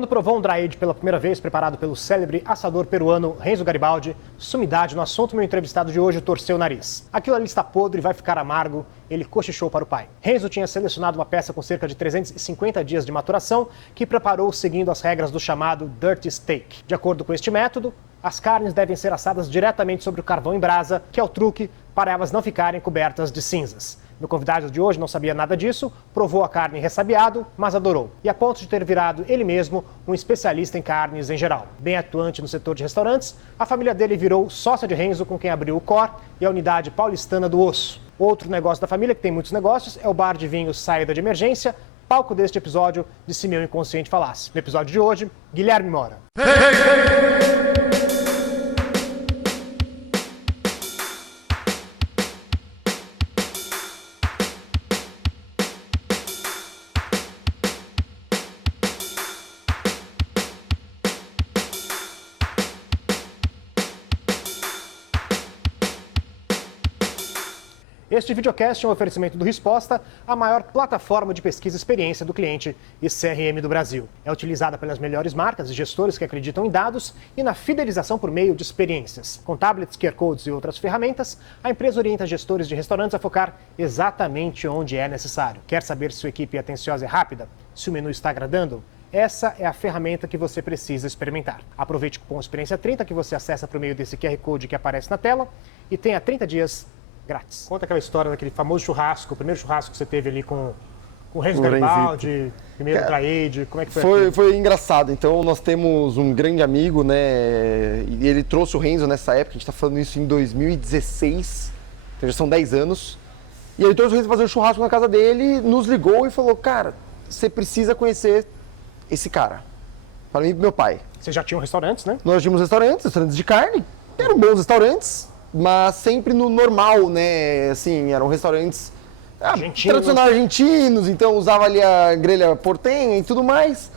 Quando provou um dry age pela primeira vez, preparado pelo célebre assador peruano Renzo Garibaldi, sumidade no assunto, meu entrevistado de hoje torceu o nariz. Aquilo ali está podre e vai ficar amargo, ele cochichou para o pai. Renzo tinha selecionado uma peça com cerca de 350 dias de maturação, que preparou seguindo as regras do chamado Dirty Steak. De acordo com este método, as carnes devem ser assadas diretamente sobre o carvão em brasa, que é o truque para elas não ficarem cobertas de cinzas. Meu convidado de hoje não sabia nada disso, provou a carne ressabiado, mas adorou. E a ponto de ter virado ele mesmo um especialista em carnes em geral. Bem atuante no setor de restaurantes, a família dele virou sócia de Renzo, com quem abriu o Cor e a unidade paulistana do Osso. Outro negócio da família, que tem muitos negócios, é o bar de vinhos Saída de Emergência, palco deste episódio de Se Meu Inconsciente Falasse. No episódio de hoje, Guilherme Mora. Este videocast é um oferecimento do Resposta, a maior plataforma de pesquisa e experiência do cliente e CRM do Brasil. É utilizada pelas melhores marcas e gestores que acreditam em dados e na fidelização por meio de experiências. Com tablets, QR Codes e outras ferramentas, a empresa orienta gestores de restaurantes a focar exatamente onde é necessário. Quer saber se sua equipe é atenciosa e rápida? Se o menu está agradando? Essa é a ferramenta que você precisa experimentar. Aproveite o cupom Experiência 30 que você acessa por meio desse QR Code que aparece na tela e tenha 30 dias grátis. Conta aquela história daquele famoso churrasco, o primeiro churrasco que você teve ali com o Renzo Garibaldi, primeiro dry age, como é que foi? Foi engraçado. Então, nós temos um grande amigo, né, e ele trouxe o Renzo nessa época, a gente tá falando isso em 2016, então já são 10 anos, e ele trouxe o Renzo fazer um churrasco na casa dele, nos ligou e falou, cara, você precisa conhecer esse cara, para mim e pro meu pai. Vocês já tinham restaurantes, né? Nós tínhamos restaurantes de carne, eram bons restaurantes, mas sempre no normal, né? Assim, eram restaurantes tradicionais argentinos, então usava ali a grelha portenha e tudo mais.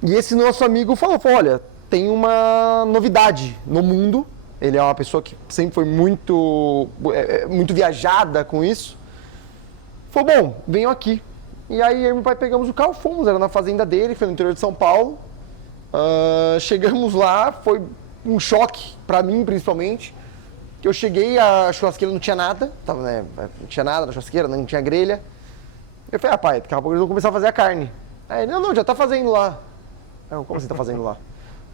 E esse nosso amigo falou, olha, tem uma novidade no mundo. Ele é uma pessoa que sempre foi muito viajada com isso. Falou, bom, venham aqui. E aí eu e meu pai pegamos o carro, fomos, era na fazenda dele, foi no interior de São Paulo. Chegamos lá, foi um choque, pra mim principalmente. Eu cheguei, a churrasqueira não tinha nada, não tinha nada na churrasqueira, não tinha grelha. Eu falei, pai, daqui a pouco eles vão começar a fazer a carne. Aí ele, não, já tá fazendo lá. Eu, como assim tá fazendo lá?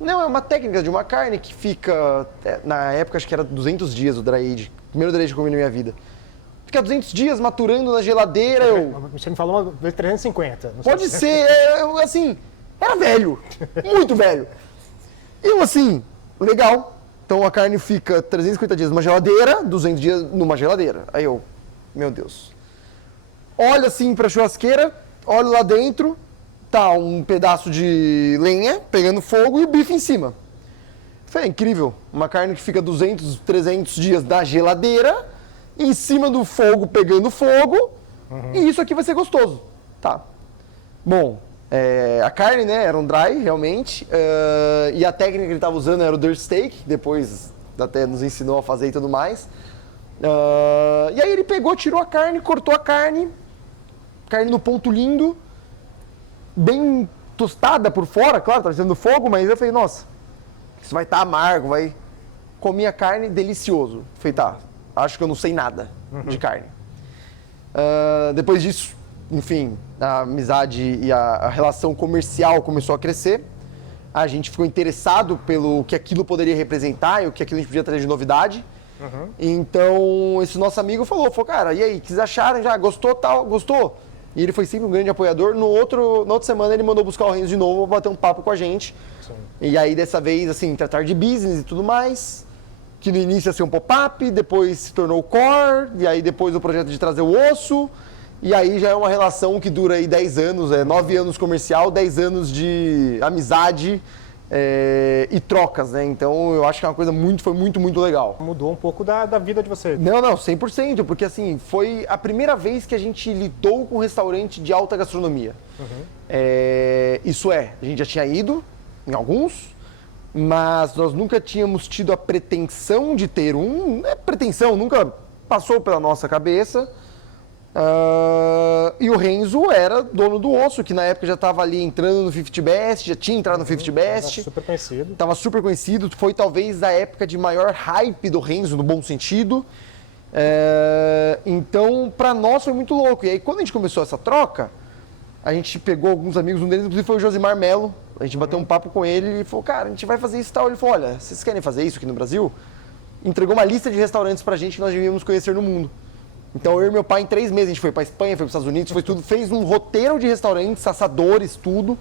Não, é uma técnica de uma carne que fica, na época acho que era 200 dias o dry age, primeiro dry age que eu comi na minha vida. Fica 200 dias maturando na geladeira. Você me falou uma vez 350. Pode ser, assim, era velho, muito velho. E eu assim, legal. Então a carne fica 350 dias numa geladeira, 200 dias numa geladeira. Aí eu, meu Deus. Olho assim pra churrasqueira, olho lá dentro, tá um pedaço de lenha pegando fogo e o bife em cima. Foi incrível. Uma carne que fica 200, 300 dias na geladeira, em cima do fogo pegando fogo, e isso aqui vai ser gostoso. Tá. Bom, a carne, né, era um dry, realmente, e a técnica que ele estava usando era o Dirty Steak, depois até nos ensinou a fazer e tudo mais. E aí ele pegou, tirou a carne, cortou a carne no ponto lindo, bem tostada por fora, claro, estava sendo fogo, mas eu falei, nossa, isso vai estar amargo, vai... Comi a carne, delicioso. Falei, tá, acho que eu não sei nada de carne. Depois disso, enfim, a amizade e a relação comercial começou a crescer. A gente ficou interessado pelo que aquilo poderia representar e o que aquilo a gente podia trazer de novidade. Então, esse nosso amigo falou, cara, e aí, o que vocês acharam? Já gostou, tal? Gostou? E ele foi sempre um grande apoiador. Na outra semana, ele mandou buscar o Renzo de novo para bater um papo com a gente. Sim. E aí, dessa vez, assim, tratar de business e tudo mais. Que no início ia ser um pop-up, depois se tornou o core, e aí depois o projeto de trazer o osso. E aí já é uma relação que dura aí 10 anos, 9 anos comercial, 10 anos de amizade e trocas, né? Então eu acho que é uma coisa foi muito legal. Mudou um pouco da vida de você. Não, 100%, porque assim, foi a primeira vez que a gente lidou com um restaurante de alta gastronomia. Isso a gente já tinha ido em alguns, mas nós nunca tínhamos tido a pretensão de ter pretensão, nunca passou pela nossa cabeça. E o Renzo era dono do Osso, que na época já estava ali entrando no 50 Best, já tinha entrado no 50 Best. Super conhecido. Tava super conhecido, foi talvez a época de maior hype do Renzo, no bom sentido. Então, pra nós foi muito louco. E aí, quando a gente começou essa troca, a gente pegou alguns amigos, um deles inclusive foi o Josimar Melo. A gente bateu um papo com ele e falou, cara, a gente vai fazer isso e tal. Ele falou, olha, vocês querem fazer isso aqui no Brasil? Entregou uma lista de restaurantes pra gente que nós devíamos conhecer no mundo. Então eu e meu pai, em 3 meses, a gente foi pra Espanha, foi pros Estados Unidos, foi tudo, fez um roteiro de restaurantes, assadores, tudo.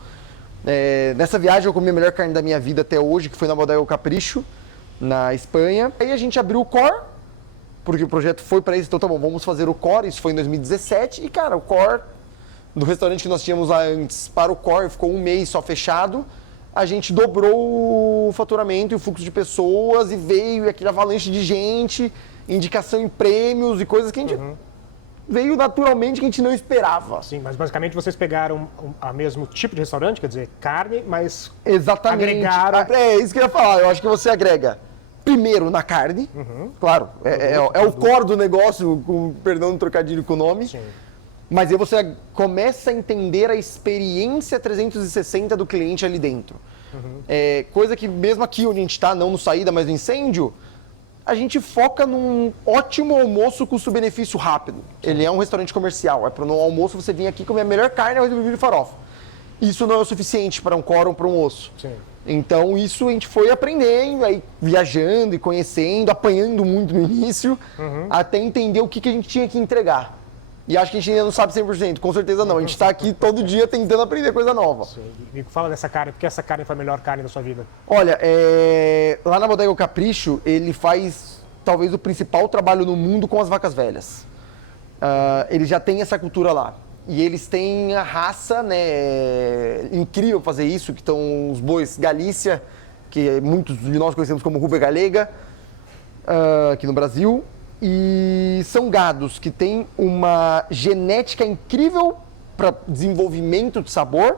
Nessa viagem eu comi a melhor carne da minha vida até hoje, que foi na Bodega Capricho, na Espanha. Aí a gente abriu o Core, porque o projeto foi pra isso, então tá bom, vamos fazer o Core, isso foi em 2017. E cara, o Core, do restaurante que nós tínhamos lá antes para o Core, ficou 1 mês só fechado. A gente dobrou o faturamento e o fluxo de pessoas e veio aquele avalanche de gente, indicação em prêmios e coisas que a gente veio naturalmente que a gente não esperava. Sim, mas basicamente vocês pegaram o mesmo tipo de restaurante, quer dizer, carne, mas Exatamente. agregaram... É isso que eu ia falar, eu acho que você agrega primeiro na carne, claro, é o core do negócio, com perdão do trocadilho com o nome. Sim. Mas aí você começa a entender a experiência 360 do cliente ali dentro. Coisa que mesmo aqui onde a gente está, não no Saída, mas no Incêndio, a gente foca num ótimo almoço custo-benefício rápido. Ele é um restaurante comercial, para no almoço você vir aqui comer a melhor carne, arroz de bife e farofa. Isso não é o suficiente para um core ou para um osso. Sim. Então isso a gente foi aprendendo, aí viajando e conhecendo, apanhando muito no início, até entender o que a gente tinha que entregar. E acho que a gente ainda não sabe 100%, com certeza não. A gente está aqui todo dia tentando aprender coisa nova. Sim. Me fala dessa carne, porque essa carne foi a melhor carne da sua vida? Olha, lá na Bodega Capricho, ele faz talvez o principal trabalho no mundo com as vacas velhas. Eles já têm essa cultura lá. E eles têm a raça, né, incrível fazer isso, que estão os bois Galícia, que muitos de nós conhecemos como Ruber Galega, aqui no Brasil. E são gados que têm uma genética incrível para desenvolvimento de sabor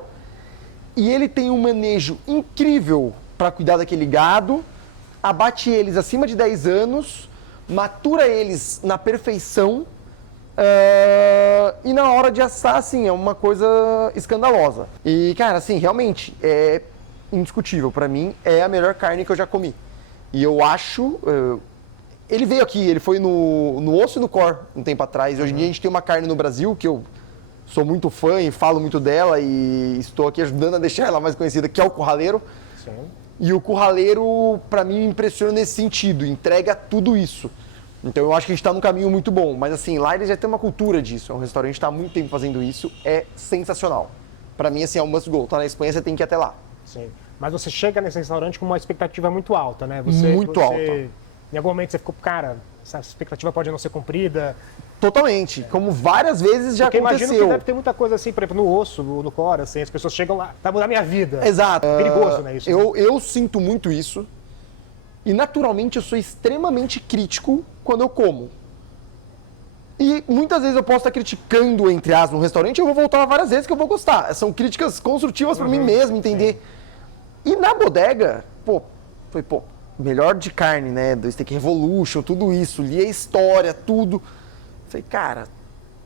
e ele tem um manejo incrível para cuidar daquele gado, abate eles acima de 10 anos, matura eles na perfeição e na hora de assar, assim, é uma coisa escandalosa. E, cara, assim, realmente é indiscutível. Para mim, é a melhor carne que eu já comi. E eu acho... Ele veio aqui, ele foi no Osso e no Core um tempo atrás. Hoje em dia a gente tem uma carne no Brasil que eu sou muito fã e falo muito dela e estou aqui ajudando a deixar ela mais conhecida, que é o Curraleiro. Sim. E o Curraleiro, para mim, me impressiona nesse sentido, entrega tudo isso. Então eu acho que a gente está num caminho muito bom. Mas assim, lá eles já tem uma cultura disso. É um restaurante que está há muito tempo fazendo isso, é sensacional. Para mim, assim, é um must go. Tá na Espanha, você tem que ir até lá. Sim. Mas você chega nesse restaurante com uma expectativa muito alta, né? Muito alta. Em algum momento você ficou, cara, essa expectativa pode não ser cumprida. Totalmente, como várias vezes já aconteceu. Imagino que deve ter muita coisa assim, por exemplo, no Osso, no Core, assim, as pessoas chegam lá, vai mudar minha vida. Exato. É perigoso, né, isso? Eu sinto muito isso e naturalmente eu sou extremamente crítico quando eu como. E muitas vezes eu posso estar criticando, entre aspas, um restaurante e eu vou voltar várias vezes que eu vou gostar. São críticas construtivas para mim mesmo, entender. Sim. E na bodega, foi melhor de carne, né, do Steak Revolution, tudo isso, li a história, tudo. Falei, cara,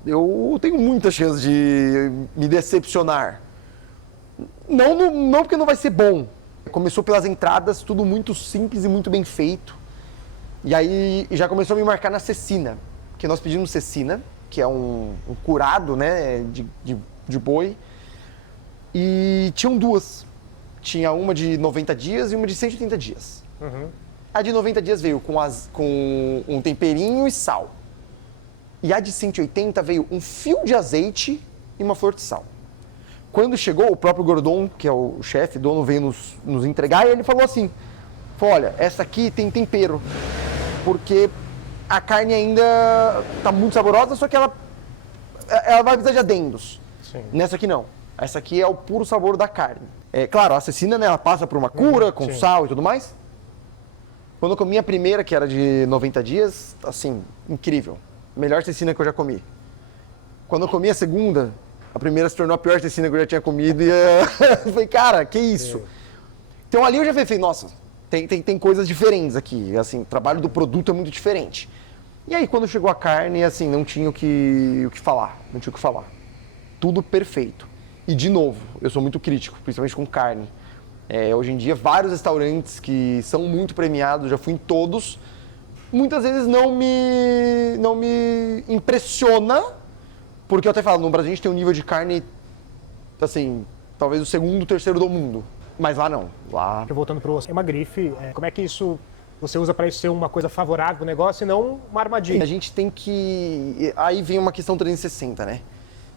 eu tenho muita chance de me decepcionar. Não porque não vai ser bom. Começou pelas entradas, tudo muito simples e muito bem feito. E aí já começou a me marcar na cecina, que nós pedimos cecina, que é um curado, né, de boi. E tinham 2. Tinha uma de 90 dias e uma de 180 dias. A de 90 dias veio com um temperinho e sal. E a de 180 veio um fio de azeite e uma flor de sal. Quando chegou, o próprio Gordon, que é o chefe, dono, veio nos entregar e ele falou assim, olha, essa aqui tem tempero, porque a carne ainda está muito saborosa, só que ela vai precisar de adendos. Sim. Nessa aqui não. Essa aqui é o puro sabor da carne. Claro, a cecina, né, ela passa por uma cura com sal e tudo mais. Quando eu comi a primeira, que era de 90 dias, assim, incrível. Melhor cecina que eu já comi. Quando eu comi a segunda, a primeira se tornou a pior cecina que eu já tinha comido. E eu falei, cara, que isso? Então ali eu já falei, nossa, tem coisas diferentes aqui. Assim, o trabalho do produto é muito diferente. E aí, quando chegou a carne, assim, não tinha o que falar. Não tinha o que falar. Tudo perfeito. E, de novo, eu sou muito crítico, principalmente com carne. Hoje em dia, vários restaurantes que são muito premiados, já fui em todos, muitas vezes não me impressiona, porque eu até falo, no Brasil a gente tem um nível de carne, assim, talvez o segundo, terceiro do mundo. Mas lá não. Lá... Voltando para o uma grife, como é que isso você usa para isso ser uma coisa favorável para o negócio e não uma armadilha? A gente tem que... Aí vem uma questão 360, né?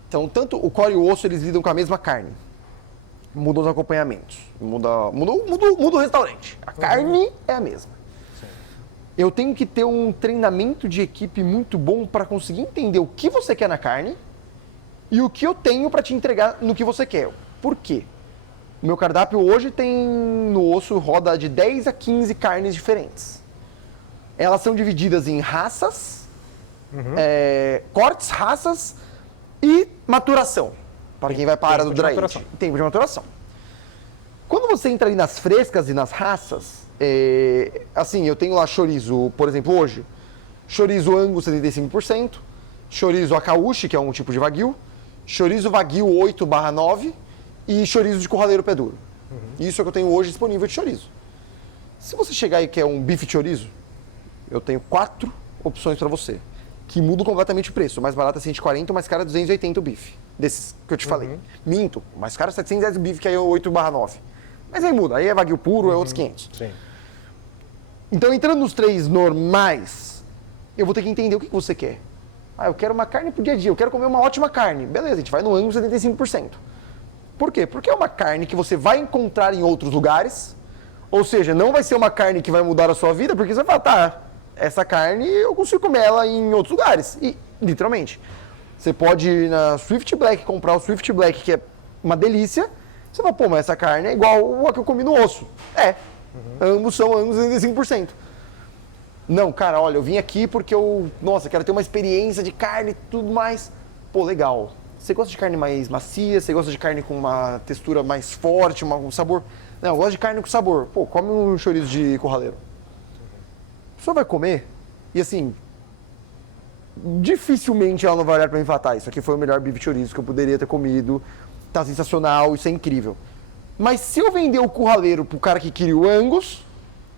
Então, tanto o core e o osso, eles lidam com a mesma carne. Mudam os acompanhamentos. Muda o restaurante. A carne é a mesma. Sim. Eu tenho que ter um treinamento de equipe muito bom para conseguir entender o que você quer na carne e o que eu tenho para te entregar no que você quer. Por quê? O meu cardápio hoje tem no osso roda de 10 a 15 carnes diferentes. Elas são divididas em raças, cortes, raças e maturação. Para quem vai para a área do dry age. Tempo de maturação. Quando você entra ali nas frescas e nas raças, assim, eu tenho lá chorizo, por exemplo, hoje, chorizo Angus 75%, chorizo Akaushi, que é um tipo de Wagyu, chorizo Wagyu 8/9 e chorizo de curraleiro pé duro. Isso é o que eu tenho hoje disponível de chorizo. Se você chegar e quer um bife chorizo, eu tenho 4 opções para você, que mudam completamente o preço. O mais barato é 140, o mais caro é 280 o bife. Desses que eu te falei. Minto, o mais caro é 710 o bife, que aí é 8/9. Mas aí muda, aí é Wagyu puro, é outros 500. Sim. Então, entrando nos 3 normais, eu vou ter que entender o que você quer. Eu quero uma carne pro dia a dia, eu quero comer uma ótima carne. Beleza, a gente vai no Angus 75%. Por quê? Porque é uma carne que você vai encontrar em outros lugares, ou seja, não vai ser uma carne que vai mudar a sua vida, porque você vai falar, essa carne eu consigo comer ela em outros lugares. E, literalmente, você pode ir na Swift Black, comprar o Swift Black, que é uma delícia. Você fala, pô, mas essa carne é igual a que eu comi no osso. Ambos são Angus 75%. Não, cara, olha, eu vim aqui porque quero ter uma experiência de carne e tudo mais. Pô, legal. Você gosta de carne mais macia? Você gosta de carne com uma textura mais forte, um sabor? Não, eu gosto de carne com sabor. Pô, come um chorizo de curraleiro. A pessoa vai comer e, assim, dificilmente ela não vai olhar pra mim e falar, tá, isso aqui foi o melhor bife chorizo que eu poderia ter comido, tá sensacional, isso é incrível. Mas se eu vender o curraleiro pro cara que queria o Angus,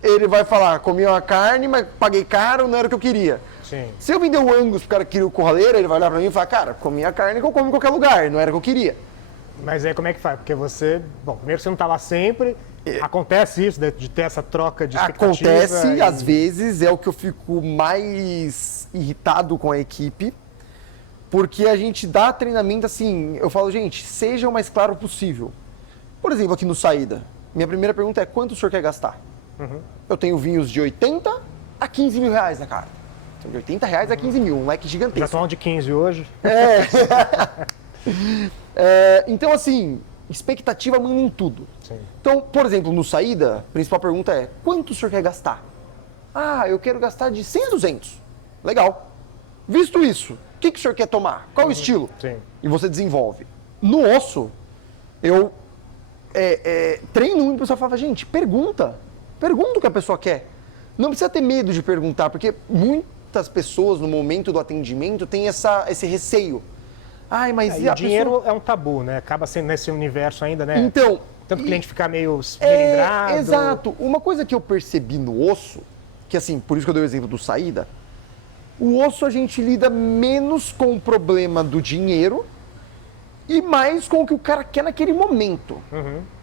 ele vai falar, comi uma carne, mas paguei caro, não era o que eu queria. Sim. Se eu vender o Angus pro cara que queria o curraleiro, ele vai olhar pra mim e falar, cara, comi a carne que eu como em qualquer lugar, não era o que eu queria. Mas aí como é que faz? Porque você, primeiro você não tá lá sempre, acontece isso, de ter essa troca de expectativa. Acontece, às vezes, é o que eu fico mais irritado com a equipe, porque a gente dá treinamento assim, eu falo, gente, seja o mais claro possível. Por exemplo, aqui no Saída, minha primeira pergunta é, quanto o senhor quer gastar? Eu tenho vinhos de 80 a 15 mil reais na carta. Então, de 80 reais a 15 mil, um leque gigantesco. Já estão de 15 hoje. Então, assim, expectativa manda em tudo. Sim. Então, por exemplo, no Saída, a principal pergunta é, quanto o senhor quer gastar? Eu quero gastar de 100 a 200. Legal. Visto isso, o que o senhor quer tomar? Qual o estilo? Sim. E você desenvolve. No osso, eu treino muito, o pessoal fala, gente, pergunta o que a pessoa quer. Não precisa ter medo de perguntar, porque muitas pessoas no momento do atendimento têm esse receio. Mas e o dinheiro é um tabu, né? Acaba sendo nesse universo ainda, né? Então... Tanto o cliente ficar meio melindrado. Exato. Uma coisa que eu percebi no osso, que assim, por isso que eu dei o exemplo do Saída, o osso a gente lida menos com o problema do dinheiro e mais com o que o cara quer naquele momento.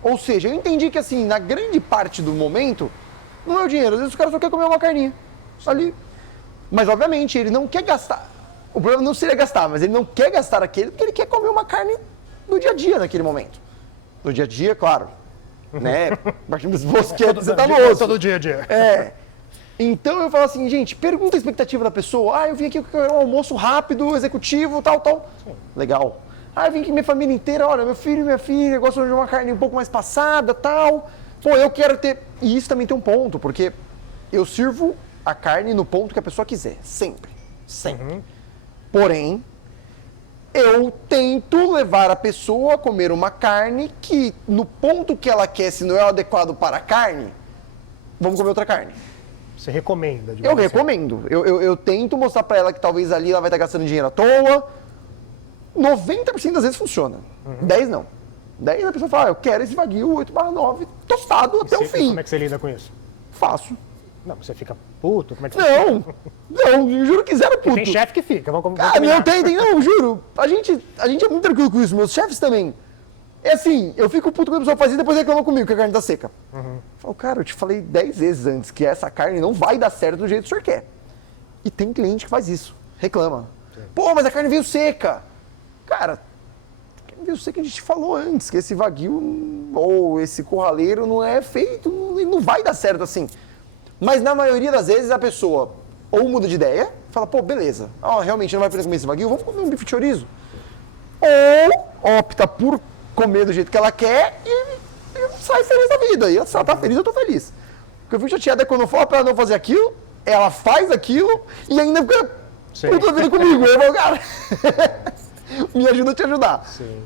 Ou seja, eu entendi que assim, na grande parte do momento, não é o dinheiro. Às vezes o cara só quer comer uma carninha ali. Mas obviamente ele não quer gastar. O problema não seria gastar, mas ele não quer gastar aquele porque ele quer comer uma carne no dia a dia naquele momento. No dia a dia, claro. Né? Partindo desse bosquete, você tá no osso. Todo dia a dia. Então eu falo assim, gente, pergunta a expectativa da pessoa. Eu vim aqui com um almoço rápido, executivo, tal. Sim. Legal. Eu vim aqui minha família inteira, olha, meu filho e minha filha gostam de uma carne um pouco mais passada, tal. Pô, eu quero ter... E isso também tem um ponto, porque eu sirvo a carne no ponto que a pessoa quiser. Sempre. Porém, eu tento levar a pessoa a comer uma carne que, no ponto que ela quer, se não é o adequado para a carne, vamos comer outra carne. Você recomenda? Eu recomendo. Eu tento mostrar pra ela que talvez ali ela vai estar gastando dinheiro à toa. 90% das vezes funciona. 10 não. 10 a pessoa fala, eu quero esse Wagyu 8/9 tostado até o fim. Como é que você lida com isso? Faço. Não, você fica puto? Como é que você Não, não, eu juro que zero puto. Tem chefe que fica, vamos Ah, não, não, juro. A gente é muito tranquilo com isso, meus chefes também. É assim, eu fico puto quando a pessoa faz isso e depois reclama comigo que a carne tá seca. Eu falo, cara, eu te falei 10 vezes antes que essa carne não vai dar certo do jeito que o senhor quer. E tem cliente que faz isso, reclama. Sim. Pô, mas a carne veio seca. Cara, a carne veio seca, a gente falou antes, que esse Wagyu ou esse curraleiro não é feito, não vai dar certo assim. Mas na maioria das vezes a pessoa ou muda de ideia, fala, pô, beleza, realmente não vai poder comer esse Wagyu, vamos comer um bife de chorizo. Ou opta por comer do jeito que ela quer e sai feliz da vida. E se ela tá feliz, eu tô feliz. Porque eu fico chateada quando eu falo pra ela não fazer aquilo, ela faz aquilo e ainda fica puta vida comigo. Eu falo, cara, me ajuda a te ajudar. Sim.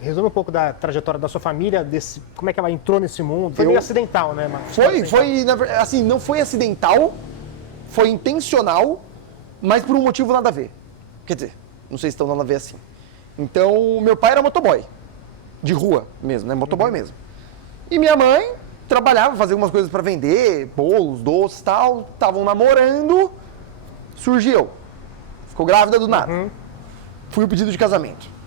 Resume um pouco da trajetória da sua família, como é que ela entrou nesse mundo. Foi meio acidental, né? Assim, não foi acidental, foi intencional, mas por um motivo nada a ver. Quer dizer, não sei se estão nada a ver assim. Então, meu pai era motoboy, de rua mesmo, né? Motoboy mesmo. E minha mãe trabalhava, fazia algumas coisas para vender, bolos, doces e tal. Estavam namorando, surgiu. Ficou grávida do nada. Fui o pedido de casamento.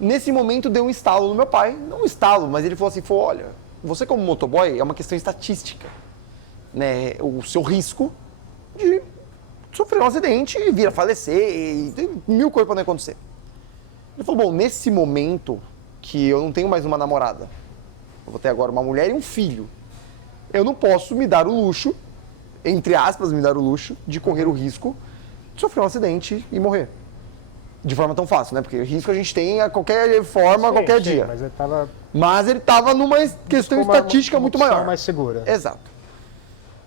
Nesse momento deu um estalo no meu pai, não um estalo, mas ele falou assim, olha, você como motoboy é uma questão estatística, né? O seu risco de sofrer um acidente e vir a falecer, e tem 1000 coisas podem acontecer. Ele falou, bom, nesse momento que eu não tenho mais uma namorada, eu vou ter agora uma mulher e um filho, eu não posso me dar o luxo, entre aspas, me dar o luxo, de correr o risco de sofrer um acidente e morrer. De forma tão fácil, né? Porque risco a gente tem a qualquer forma, a qualquer dia. Mas ele estava numa questão estatística muito maior. Mais segura. Exato.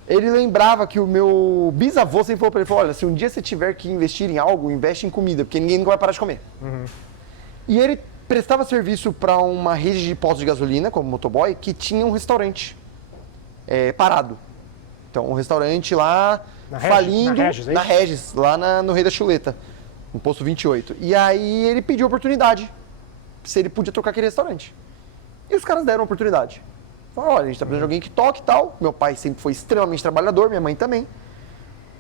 Ele lembrava que o meu bisavô sempre falou para ele, olha, se um dia você tiver que investir em algo, investe em comida, porque ninguém nunca vai parar de comer. E ele prestava serviço para uma rede de postos de gasolina, como motoboy, que um restaurante parado. Então, um restaurante lá, falindo, na Regis, lá no Rei da Chuleta. No posto 28. E aí ele pediu oportunidade, se ele podia trocar aquele restaurante. E os caras deram oportunidade. Falaram, olha, a gente tá precisando de alguém que toque e tal. Meu pai sempre foi extremamente trabalhador, minha mãe também.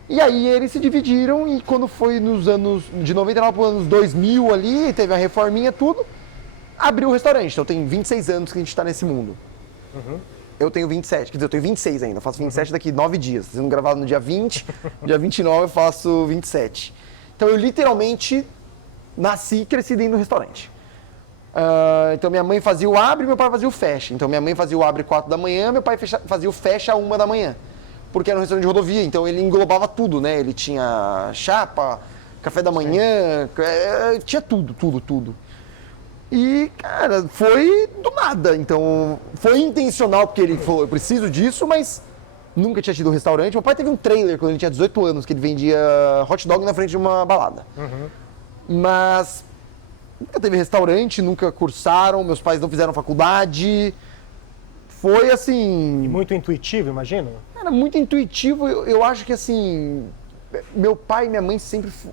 E aí eles se dividiram e quando foi nos anos, de 99 para os anos 2000 ali, teve a reforminha, tudo, abriu o restaurante. Então tem 26 anos que a gente tá nesse mundo. Eu tenho 27, quer dizer, eu tenho 26 ainda, eu faço 27 daqui 9 dias. Sendo gravado no dia 20, dia 29 eu faço 27. Então, eu literalmente nasci e cresci dentro do restaurante. Então, minha mãe fazia o abre e meu pai fazia o fecha. Então, minha mãe fazia o abre 4 da manhã, meu pai fazia o fecha 1 da manhã. Porque era um restaurante de rodovia, então ele englobava tudo, né? Ele tinha chapa, café da manhã, tinha tudo. E, cara, foi do nada. Então, foi intencional, porque ele falou, eu preciso disso, mas... Nunca tinha tido um restaurante. Meu pai teve um trailer quando ele tinha 18 anos, que ele vendia hot dog na frente de uma balada. Mas nunca teve restaurante, nunca cursaram, meus pais não fizeram faculdade. Foi assim... E muito intuitivo, imagino? Era muito intuitivo. Eu acho que assim... Meu pai e minha mãe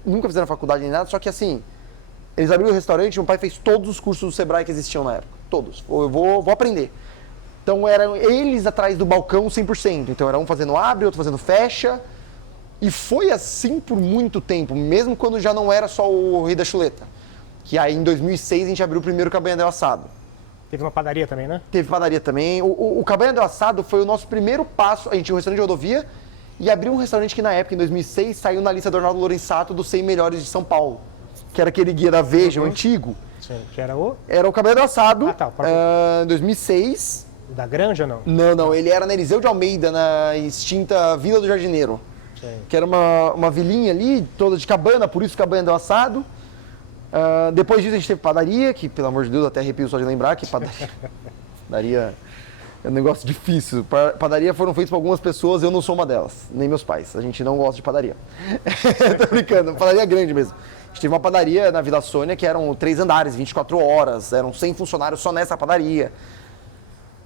nunca fizeram faculdade nem nada, só que assim... Eles abriram o restaurante, meu pai fez todos os cursos do Sebrae que existiam na época. Todos. Eu vou aprender. Então eram eles atrás do balcão 100%. Então era um fazendo abre, outro fazendo fecha. E foi assim por muito tempo, mesmo quando já não era só o Rei da Chuleta. Que aí em 2006 a gente abriu o primeiro Cabanha del Assado. Teve uma padaria também, né? Teve padaria também. O Cabanha del Assado foi o nosso primeiro passo. A gente tinha um restaurante de rodovia e abriu um restaurante que na época, em 2006, saiu na lista do Arnaldo Lorenzato dos 100 melhores de São Paulo. Que era aquele guia da Veja, o antigo. Sim, que era o? Era o Cabanha del Assado, em 2006. Da Granja, não? Não, ele era na Eliseu de Almeida, na extinta Vila do Jardineiro. Sim. Que era uma vilinha ali, toda de cabana, por isso Cabanha del Assado. Depois disso a gente teve padaria, que pelo amor de Deus, até arrepio só de lembrar que padaria é um negócio difícil. Padaria foram feitas por algumas pessoas, eu não sou uma delas, nem meus pais. A gente não gosta de padaria. Tô brincando, padaria grande mesmo. A gente teve uma padaria na Vila Sônia que eram 3 andares, 24 horas, eram 100 funcionários só nessa padaria.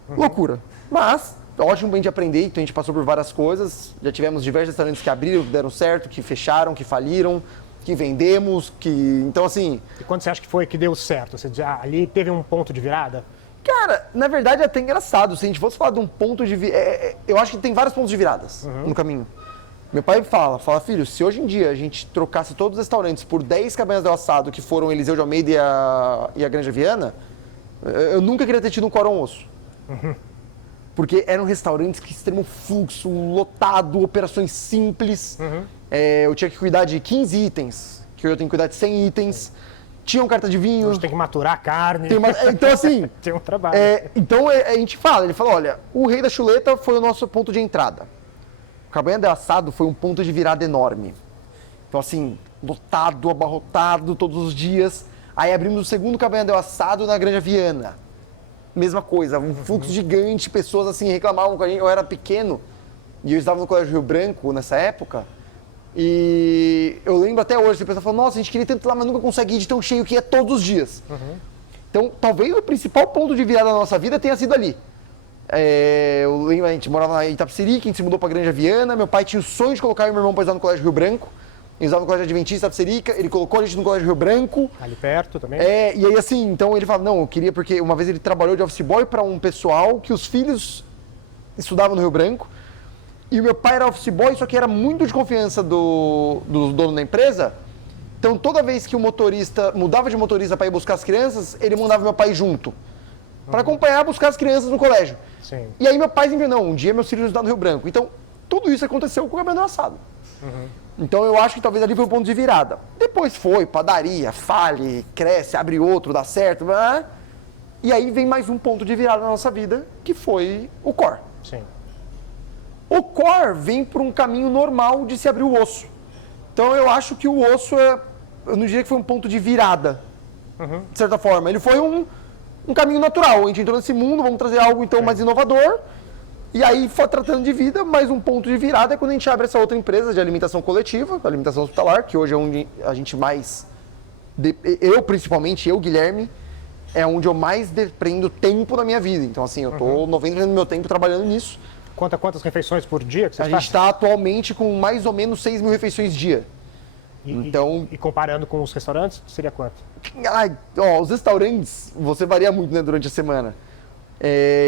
Loucura. Mas ótimo pra gente aprender, então a gente passou por várias coisas. Já tivemos diversos restaurantes que abriram, que deram certo, que fecharam, que faliram, que vendemos, que... Então, assim... E quando você acha que foi que deu certo? Você diz, ali teve um ponto de virada? Cara, na verdade é até engraçado. Se a gente fosse falar de um ponto de virada... eu acho que tem vários pontos de viradas no caminho. Meu pai fala, filho, se hoje em dia a gente trocasse todos os restaurantes por 10 cabanas del Assado, que foram Eliseu de Almeida e a Granja Viana, eu nunca queria ter tido um Cor Osso. Porque eram restaurantes que extremo fluxo, lotado, operações simples. Eu tinha que cuidar de 15 itens, que eu tenho que cuidar de 100 itens. Tinham carta de vinho. A gente tem que maturar a carne. Então, assim... tem um trabalho. Então, a gente fala, ele falou, olha, o Rei da Chuleta foi o nosso ponto de entrada. O Cabanha del Assado foi um ponto de virada enorme. Então, assim, lotado, abarrotado todos os dias. Aí abrimos o segundo Cabanha del Assado na Granja Viana. Mesma coisa, um fluxo gigante, pessoas assim reclamavam com a gente. Eu era pequeno e eu estava no Colégio Rio Branco nessa época. E eu lembro até hoje, a pessoa falou, nossa, a gente queria tanto ir lá, mas nunca consegue ir de tão cheio que é todos os dias. Então, talvez o principal ponto de virada da nossa vida tenha sido ali. Eu lembro, a gente morava em Itapecerica, a gente se mudou para Granja Viana, meu pai tinha o sonho de colocar eu e meu irmão para estudar no Colégio Rio Branco. Ele estava no Colégio Adventista Itapecerica, ele colocou a gente no Colégio Rio Branco. Ali perto também. E aí assim, então ele fala, não, eu queria, porque uma vez ele trabalhou de office boy para um pessoal que os filhos estudavam no Rio Branco. E o meu pai era office boy, só que era muito de confiança do dono da empresa. Então toda vez que o motorista mudava de motorista para ir buscar as crianças, ele mandava meu pai junto. Para acompanhar, buscar as crianças no colégio. Sim. E aí meu pai se não, um dia meus filhos estudaram no Rio Branco. Então tudo isso aconteceu com o Cabanha del Assado. Então eu acho que talvez ali foi um ponto de virada. Depois foi, padaria, fale, cresce, abre outro, dá certo. E aí vem mais um ponto de virada na nossa vida, que foi o Cor. Sim. O Cor vem por um caminho normal de se abrir o osso. Então eu acho que o osso eu não diria que foi um ponto de virada, de certa forma. Ele foi um caminho natural. A gente entrou nesse mundo, vamos trazer algo então mais inovador. E aí, foi tratando de vida, mais um ponto de virada é quando a gente abre essa outra empresa de alimentação coletiva, alimentação hospitalar, que hoje é onde a gente mais... Eu, principalmente, Guilherme, é onde eu mais dependo tempo na minha vida. Então, assim, eu tô 90% do meu tempo trabalhando nisso. Conta quantas refeições por dia que você A faz? gente está atualmente com mais ou menos 6 mil refeições dia. E comparando com os restaurantes, seria quanto? Os restaurantes, você varia muito, né, durante a semana.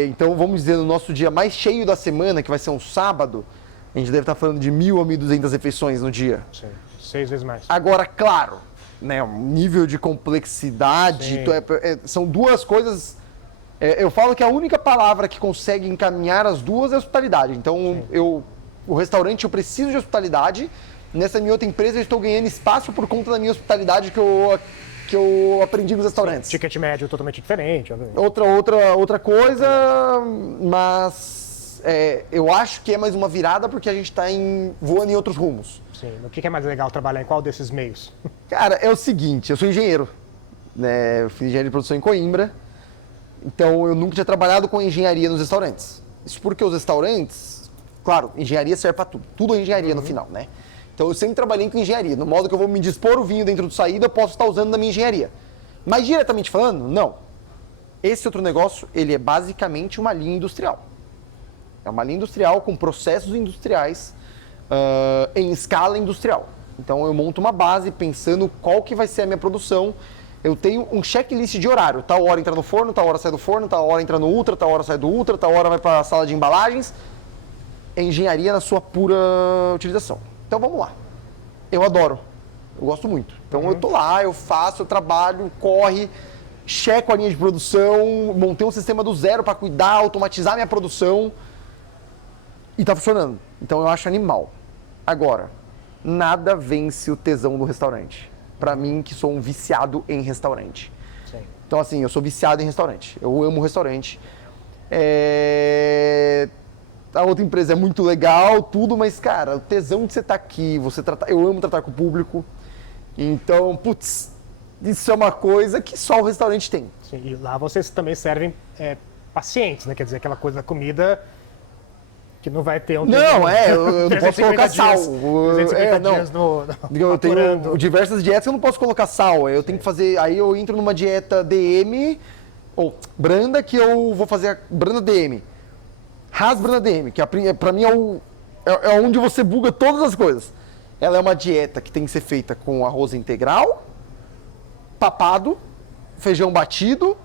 Então, vamos dizer, no nosso dia mais cheio da semana, que vai ser um sábado, a gente deve estar falando de 1.000 a 1.200 refeições no dia. Sim, 6 vezes mais. Agora, claro, né, um nível de complexidade, são duas coisas... eu falo que a única palavra que consegue encaminhar as duas é hospitalidade. Então, o restaurante, eu preciso de hospitalidade. Nessa minha outra empresa, eu estou ganhando espaço por conta da minha hospitalidade que eu aprendi nos restaurantes. Ticket médio totalmente diferente. Outra coisa, mas eu acho que é mais uma virada porque a gente está voando em outros rumos. Sim, o que é mais legal trabalhar em qual desses meios? Cara, é o seguinte, eu sou engenheiro, né? Eu fiz engenharia de produção em Coimbra, então eu nunca tinha trabalhado com engenharia nos restaurantes. Isso porque os restaurantes, claro, engenharia serve para tudo, tudo é engenharia no final, né? Então eu sempre trabalhei com engenharia, no modo que eu vou me dispor o vinho dentro do saída, eu posso estar usando na minha engenharia. Mas diretamente falando, não. Esse outro negócio, ele é basicamente uma linha industrial. É uma linha industrial com processos industriais em escala industrial. Então eu monto uma base pensando qual que vai ser a minha produção. Eu tenho um checklist de horário. Tal hora entra no forno, tal hora sai do forno, tal hora entra no ultra, tal hora sai do ultra, tal hora vai para a sala de embalagens. É engenharia na sua pura utilização. Então vamos lá. Eu adoro. Eu gosto muito. Então eu tô lá, eu faço, eu trabalho, corre, checo a linha de produção, montei um sistema do zero para cuidar, automatizar minha produção e tá funcionando. Então eu acho animal. Agora, nada vence o tesão do restaurante. Para mim, que sou um viciado em restaurante. Sim. Então assim, eu sou viciado em restaurante. Eu amo restaurante. A outra empresa é muito legal, tudo, mas, cara, o tesão de você estar aqui, eu amo tratar com o público. Então, putz, isso é uma coisa que só o restaurante tem. Sim, e lá vocês também servem pacientes, né? Quer dizer, aquela coisa da comida que não vai ter um... Não, eu não posso colocar sal. 350 dias eu tenho diversas dietas que eu não posso colocar sal. Eu tenho que fazer... Aí eu entro numa dieta DM, ou branda, que eu vou fazer a branda DM. Hasbro DM, que pra mim é onde você buga todas as coisas. Ela é uma dieta que tem que ser feita com arroz integral, papado, feijão batido,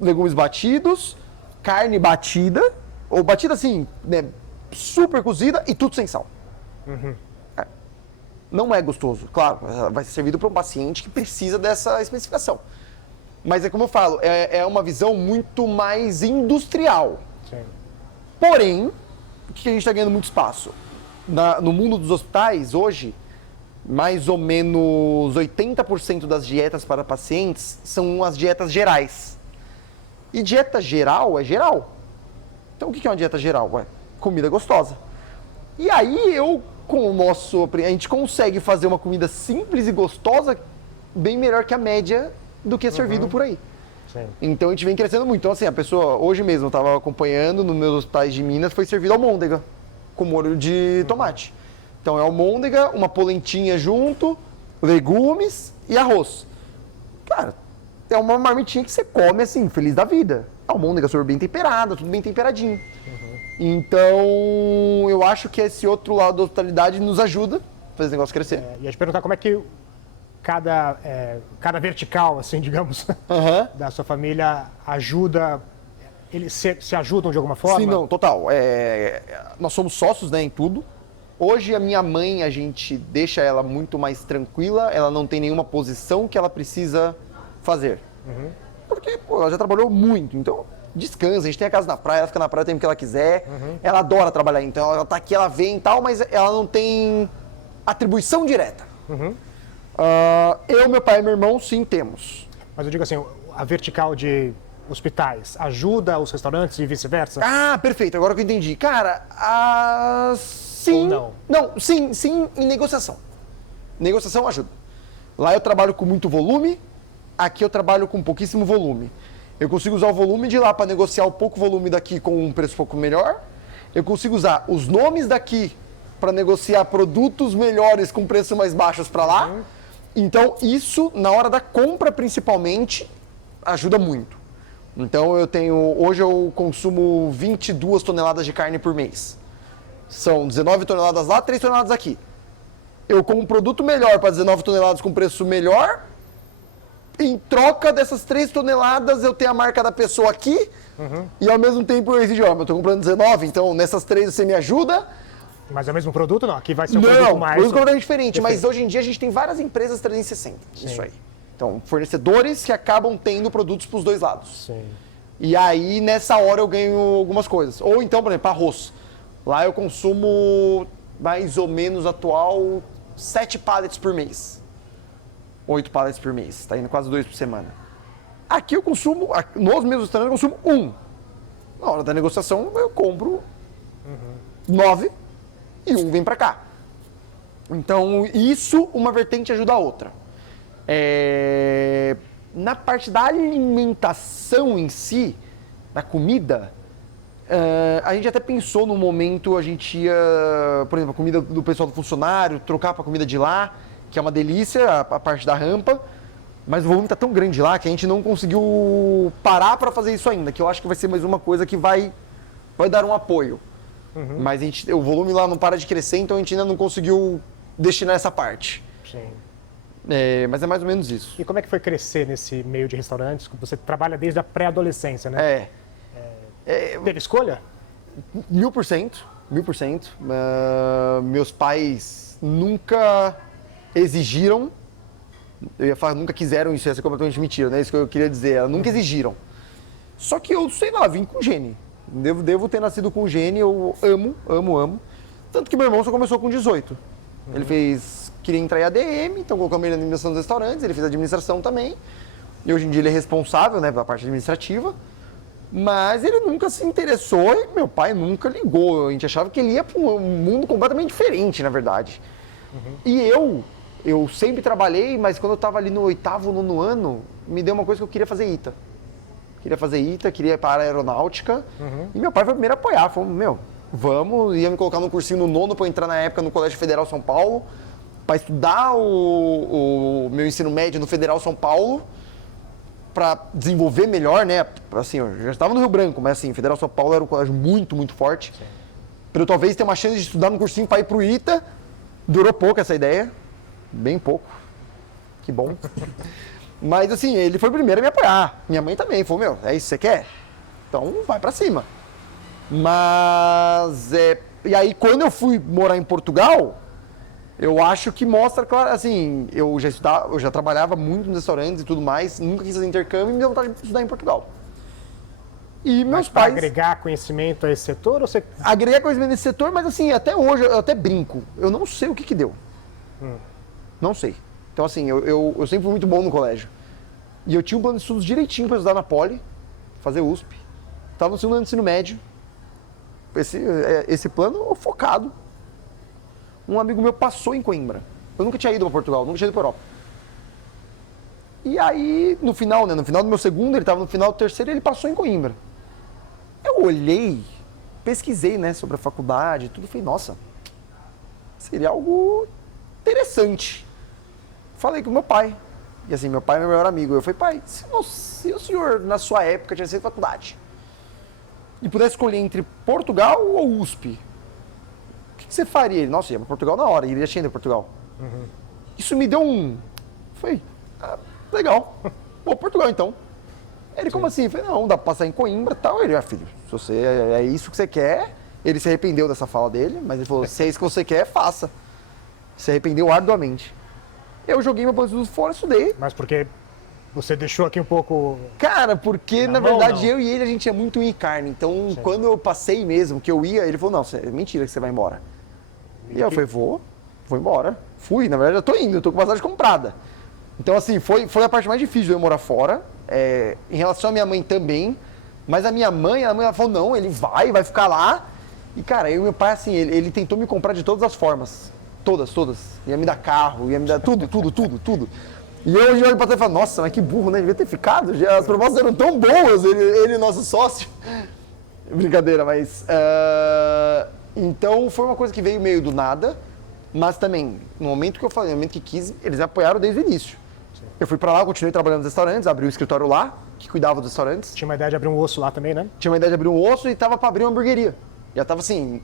legumes batidos, carne batida, ou batida assim, né, super cozida e tudo sem sal. Não é gostoso, claro, vai ser servido para um paciente que precisa dessa especificação. Mas é como eu falo, é uma visão muito mais industrial. Sim. Porém, o que a gente está ganhando muito espaço? No mundo dos hospitais, hoje, mais ou menos 80% das dietas para pacientes são as dietas gerais. E dieta geral é geral. Então, o que é uma dieta geral? Ué, comida gostosa. E aí, a gente consegue fazer uma comida simples e gostosa bem melhor que a média do que é servido por aí. Sim. Então, a gente vem crescendo muito. Então, assim, a pessoa, hoje mesmo, eu estava acompanhando nos meus hospitais de Minas, foi servido almôndega com molho de tomate. Então, é almôndega, uma polentinha junto, legumes e arroz. Cara, é uma marmitinha que você come, assim, feliz da vida. Almôndega super bem temperada, tudo bem temperadinho. Então, eu acho que esse outro lado da hospitalidade nos ajuda a fazer esse negócio crescer. Ia te perguntar como é que cada vertical, assim, digamos, da sua família ajuda, eles se ajudam de alguma forma? Sim, não, total. Nós somos sócios, né, em tudo. Hoje a minha mãe, a gente deixa ela muito mais tranquila, ela não tem nenhuma posição que ela precisa fazer. Porque, pô, ela já trabalhou muito, então descansa, a gente tem a casa na praia, ela fica na praia o tempo que ela quiser, ela adora trabalhar, então ela tá aqui, ela vem e tal, mas ela não tem atribuição direta. Eu, meu pai e meu irmão, sim, temos. Mas eu digo assim, a vertical de hospitais ajuda os restaurantes e vice-versa? Ah, perfeito, agora que eu entendi. Cara, sim. Ou não? Não, sim em negociação. Negociação ajuda. Lá eu trabalho com muito volume, aqui eu trabalho com pouquíssimo volume. Eu consigo usar o volume de lá para negociar o pouco volume daqui com um preço um pouco melhor. Eu consigo usar os nomes daqui para negociar produtos melhores com preços mais baixos para lá. Então, isso, na hora da compra principalmente, ajuda muito. Então, hoje eu consumo 22 toneladas de carne por mês. São 19 toneladas lá, 3 toneladas aqui. Eu como um produto melhor para 19 toneladas com preço melhor. Em troca dessas 3 toneladas, eu tenho a marca da pessoa aqui. E ao mesmo tempo eu exijo, eu estou comprando 19, então nessas 3 você me ajuda. Mas é o mesmo produto? Não, aqui vai ser um produto mais... Não, produto completamente diferente, mas hoje em dia a gente tem várias empresas 360, isso aí. Então, fornecedores que acabam tendo produtos para os dois lados. Sim. E aí, nessa hora, eu ganho algumas coisas. Ou então, por exemplo, arroz. Lá eu consumo mais ou menos atual 7 pallets por mês. 8 pallets por mês, tá indo quase 2 por semana. Aqui eu consumo, nos meus restaurantes eu consumo 1. Na hora da negociação eu compro 9 e 1 vem pra cá. Então isso, uma vertente ajuda a outra. Na parte da alimentação em si, da comida, a gente até pensou no momento, a gente ia, por exemplo, a comida do pessoal do funcionário, trocar pra comida de lá, que é uma delícia, a parte da rampa, mas o volume está tão grande lá que a gente não conseguiu parar para fazer isso ainda, que eu acho que vai ser mais uma coisa que vai dar um apoio. Mas o volume lá não para de crescer, então a gente ainda não conseguiu destinar essa parte. Sim. Mas é mais ou menos isso. E como é que foi crescer nesse meio de restaurantes? Você trabalha desde a pré-adolescência, né? Teve escolha? 1000%. Meus pais nunca exigiram, eu ia falar, nunca quiseram isso, ia ser completamente mentira, né? Isso que eu queria dizer, nunca exigiram. Só que eu, sei lá, vim com gene. Devo ter nascido com gene, eu amo. Tanto que meu irmão só começou com 18. Ele queria entrar em ADM, então colocamos ele na administração dos restaurantes, ele fez administração também. E hoje em dia ele é responsável, né, pela parte administrativa. Mas ele nunca se interessou e meu pai nunca ligou. A gente achava que ele ia para um mundo completamente diferente, na verdade. E eu sempre trabalhei, mas quando eu estava ali no 8º, 9º ano, me deu uma coisa que eu queria fazer ITA. Queria ir para a aeronáutica. E meu pai foi o primeiro a apoiar. Falou, vamos. Ia me colocar num cursinho no 9º para entrar na época no Colégio Federal São Paulo, para estudar o meu ensino médio no Federal São Paulo, para desenvolver melhor, né? Assim, eu já estava no Rio Branco, mas assim, Federal São Paulo era um colégio muito, muito forte. Para eu talvez ter uma chance de estudar no cursinho para ir pro ITA, durou pouco essa ideia, bem pouco. Que bom. Mas assim, ele foi o primeiro a me apoiar. Minha mãe também, falou, meu, é isso que você quer? Então vai para cima. Mas, e aí quando eu fui morar em Portugal, eu acho que mostra, claro, assim, eu já trabalhava muito nos restaurantes e tudo mais, nunca quis fazer intercâmbio e me deu vontade de estudar em Portugal. E meus pais... agregar conhecimento a esse setor, ou você... Agregar conhecimento nesse setor, mas assim, até hoje, eu até brinco, eu não sei o que deu. Não sei. Então assim, eu sempre fui muito bom no colégio. E eu tinha um plano de estudos direitinho para estudar na Poli, fazer USP. Estava no segundo ano de ensino médio. Esse plano focado. Um amigo meu passou em Coimbra. Eu nunca tinha ido para Portugal, nunca tinha ido para Europa. E aí, no final do meu segundo, ele estava no final do terceiro e ele passou em Coimbra. Eu olhei, pesquisei, né, sobre a faculdade e tudo, e falei, nossa, seria algo interessante. Falei com meu pai. E assim, meu pai é meu melhor amigo. Eu falei, pai, se o senhor, na sua época, tivesse feito faculdade e pudesse escolher entre Portugal ou USP, o que você faria? Ele, nossa, ia para Portugal na hora, ele já tinha ido para Portugal. Isso me deu Falei, legal, vou Portugal então. Ele, como assim? Eu falei, não, dá para passar em Coimbra e tal. Ele, filho, se você é isso que você quer, ele se arrependeu dessa fala dele, mas ele falou, se é isso que você quer, faça. Se arrependeu arduamente. Eu joguei meu plano de estudos fora, estudei. Mas porque você deixou aqui um pouco... Cara, porque na verdade eu e ele, a gente é muito unha e carne. Então, quando eu passei mesmo, que eu ia, ele falou, não, é mentira que você vai embora. E eu falei, vou embora. Fui, na verdade eu tô indo, eu tô com passagem comprada. Então assim, foi a parte mais difícil de eu morar fora. Em relação à minha mãe também. Mas a minha mãe, ela falou, não, ele vai ficar lá. E cara, eu e meu pai, assim, ele tentou me comprar de todas as formas. Todas. Ia me dar carro, ia me dar tudo. E eu olho pra trás e falo, nossa, mas que burro, né? Devia ter ficado. As propostas eram tão boas, ele nosso sócio. Brincadeira, mas... Então, foi uma coisa que veio meio do nada. Mas também, no momento que eu falei, no momento que quis, eles me apoiaram desde o início. Sim. Eu fui pra lá, continuei trabalhando nos restaurantes, abri um escritório lá, que cuidava dos restaurantes. Tinha uma ideia de abrir um osso lá também, né? Tinha uma ideia de abrir um osso e tava pra abrir uma hamburgueria. Já tava assim,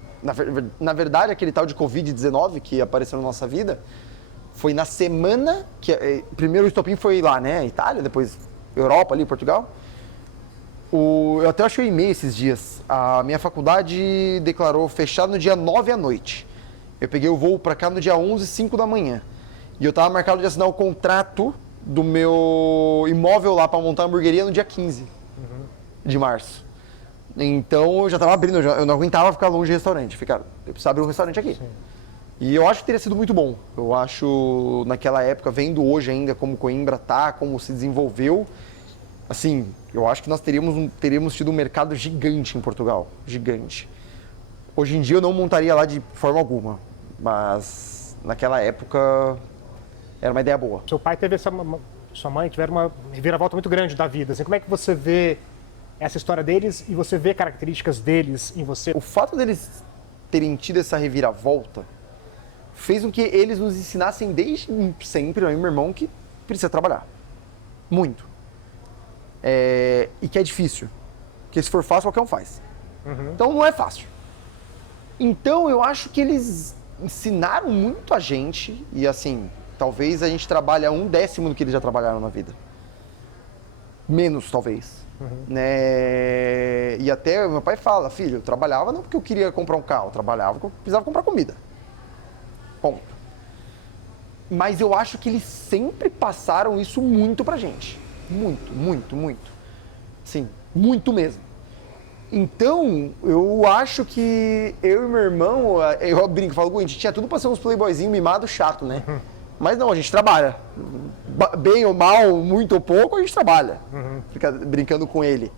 na verdade, aquele tal de Covid-19 que apareceu na nossa vida, foi na semana que... Primeiro o estopim foi lá, né? Itália, depois Europa, ali, Portugal. Eu até achei um e-mail esses dias. A minha faculdade declarou fechado no dia 9 à noite. Eu peguei o voo pra cá no dia 11, 5 da manhã. E eu tava marcado de assinar o contrato do meu imóvel lá pra montar a hamburgueria no dia 15 de março. Então eu já tava abrindo, eu não aguentava ficar longe de restaurante. Eu precisava abrir um restaurante aqui. Sim. E eu acho que teria sido muito bom. Eu acho, naquela época, vendo hoje ainda como Coimbra tá, como se desenvolveu, assim, eu acho que nós teríamos tido um mercado gigante em Portugal. Gigante. Hoje em dia eu não montaria lá de forma alguma, mas naquela época era uma ideia boa. Seu pai teve sua mãe tiveram uma reviravolta muito grande da vida. Assim, como é que você vê essa história deles e você vê características deles em você? O fato deles terem tido essa reviravolta fez com que eles nos ensinassem desde sempre, eu e meu irmão, que precisa trabalhar. Muito. E que é difícil. Porque se for fácil, qualquer um faz. Então não é fácil. Então eu acho que eles ensinaram muito a gente e assim, talvez a gente trabalhe 1/10 do que eles já trabalharam na vida. Menos, talvez. Né? E até meu pai fala, filho, eu trabalhava não porque eu queria comprar um carro, eu trabalhava porque eu precisava comprar comida. Ponto. Mas eu acho que eles sempre passaram isso muito pra gente. Muito. Sim, muito mesmo. Então, eu acho que eu e meu irmão, eu brinco, falo, a gente tinha tudo pra ser uns playboyzinho mimado chato, né? Mas não, a gente trabalha. Bem ou mal, muito ou pouco, a gente trabalha. Fica brincando com ele.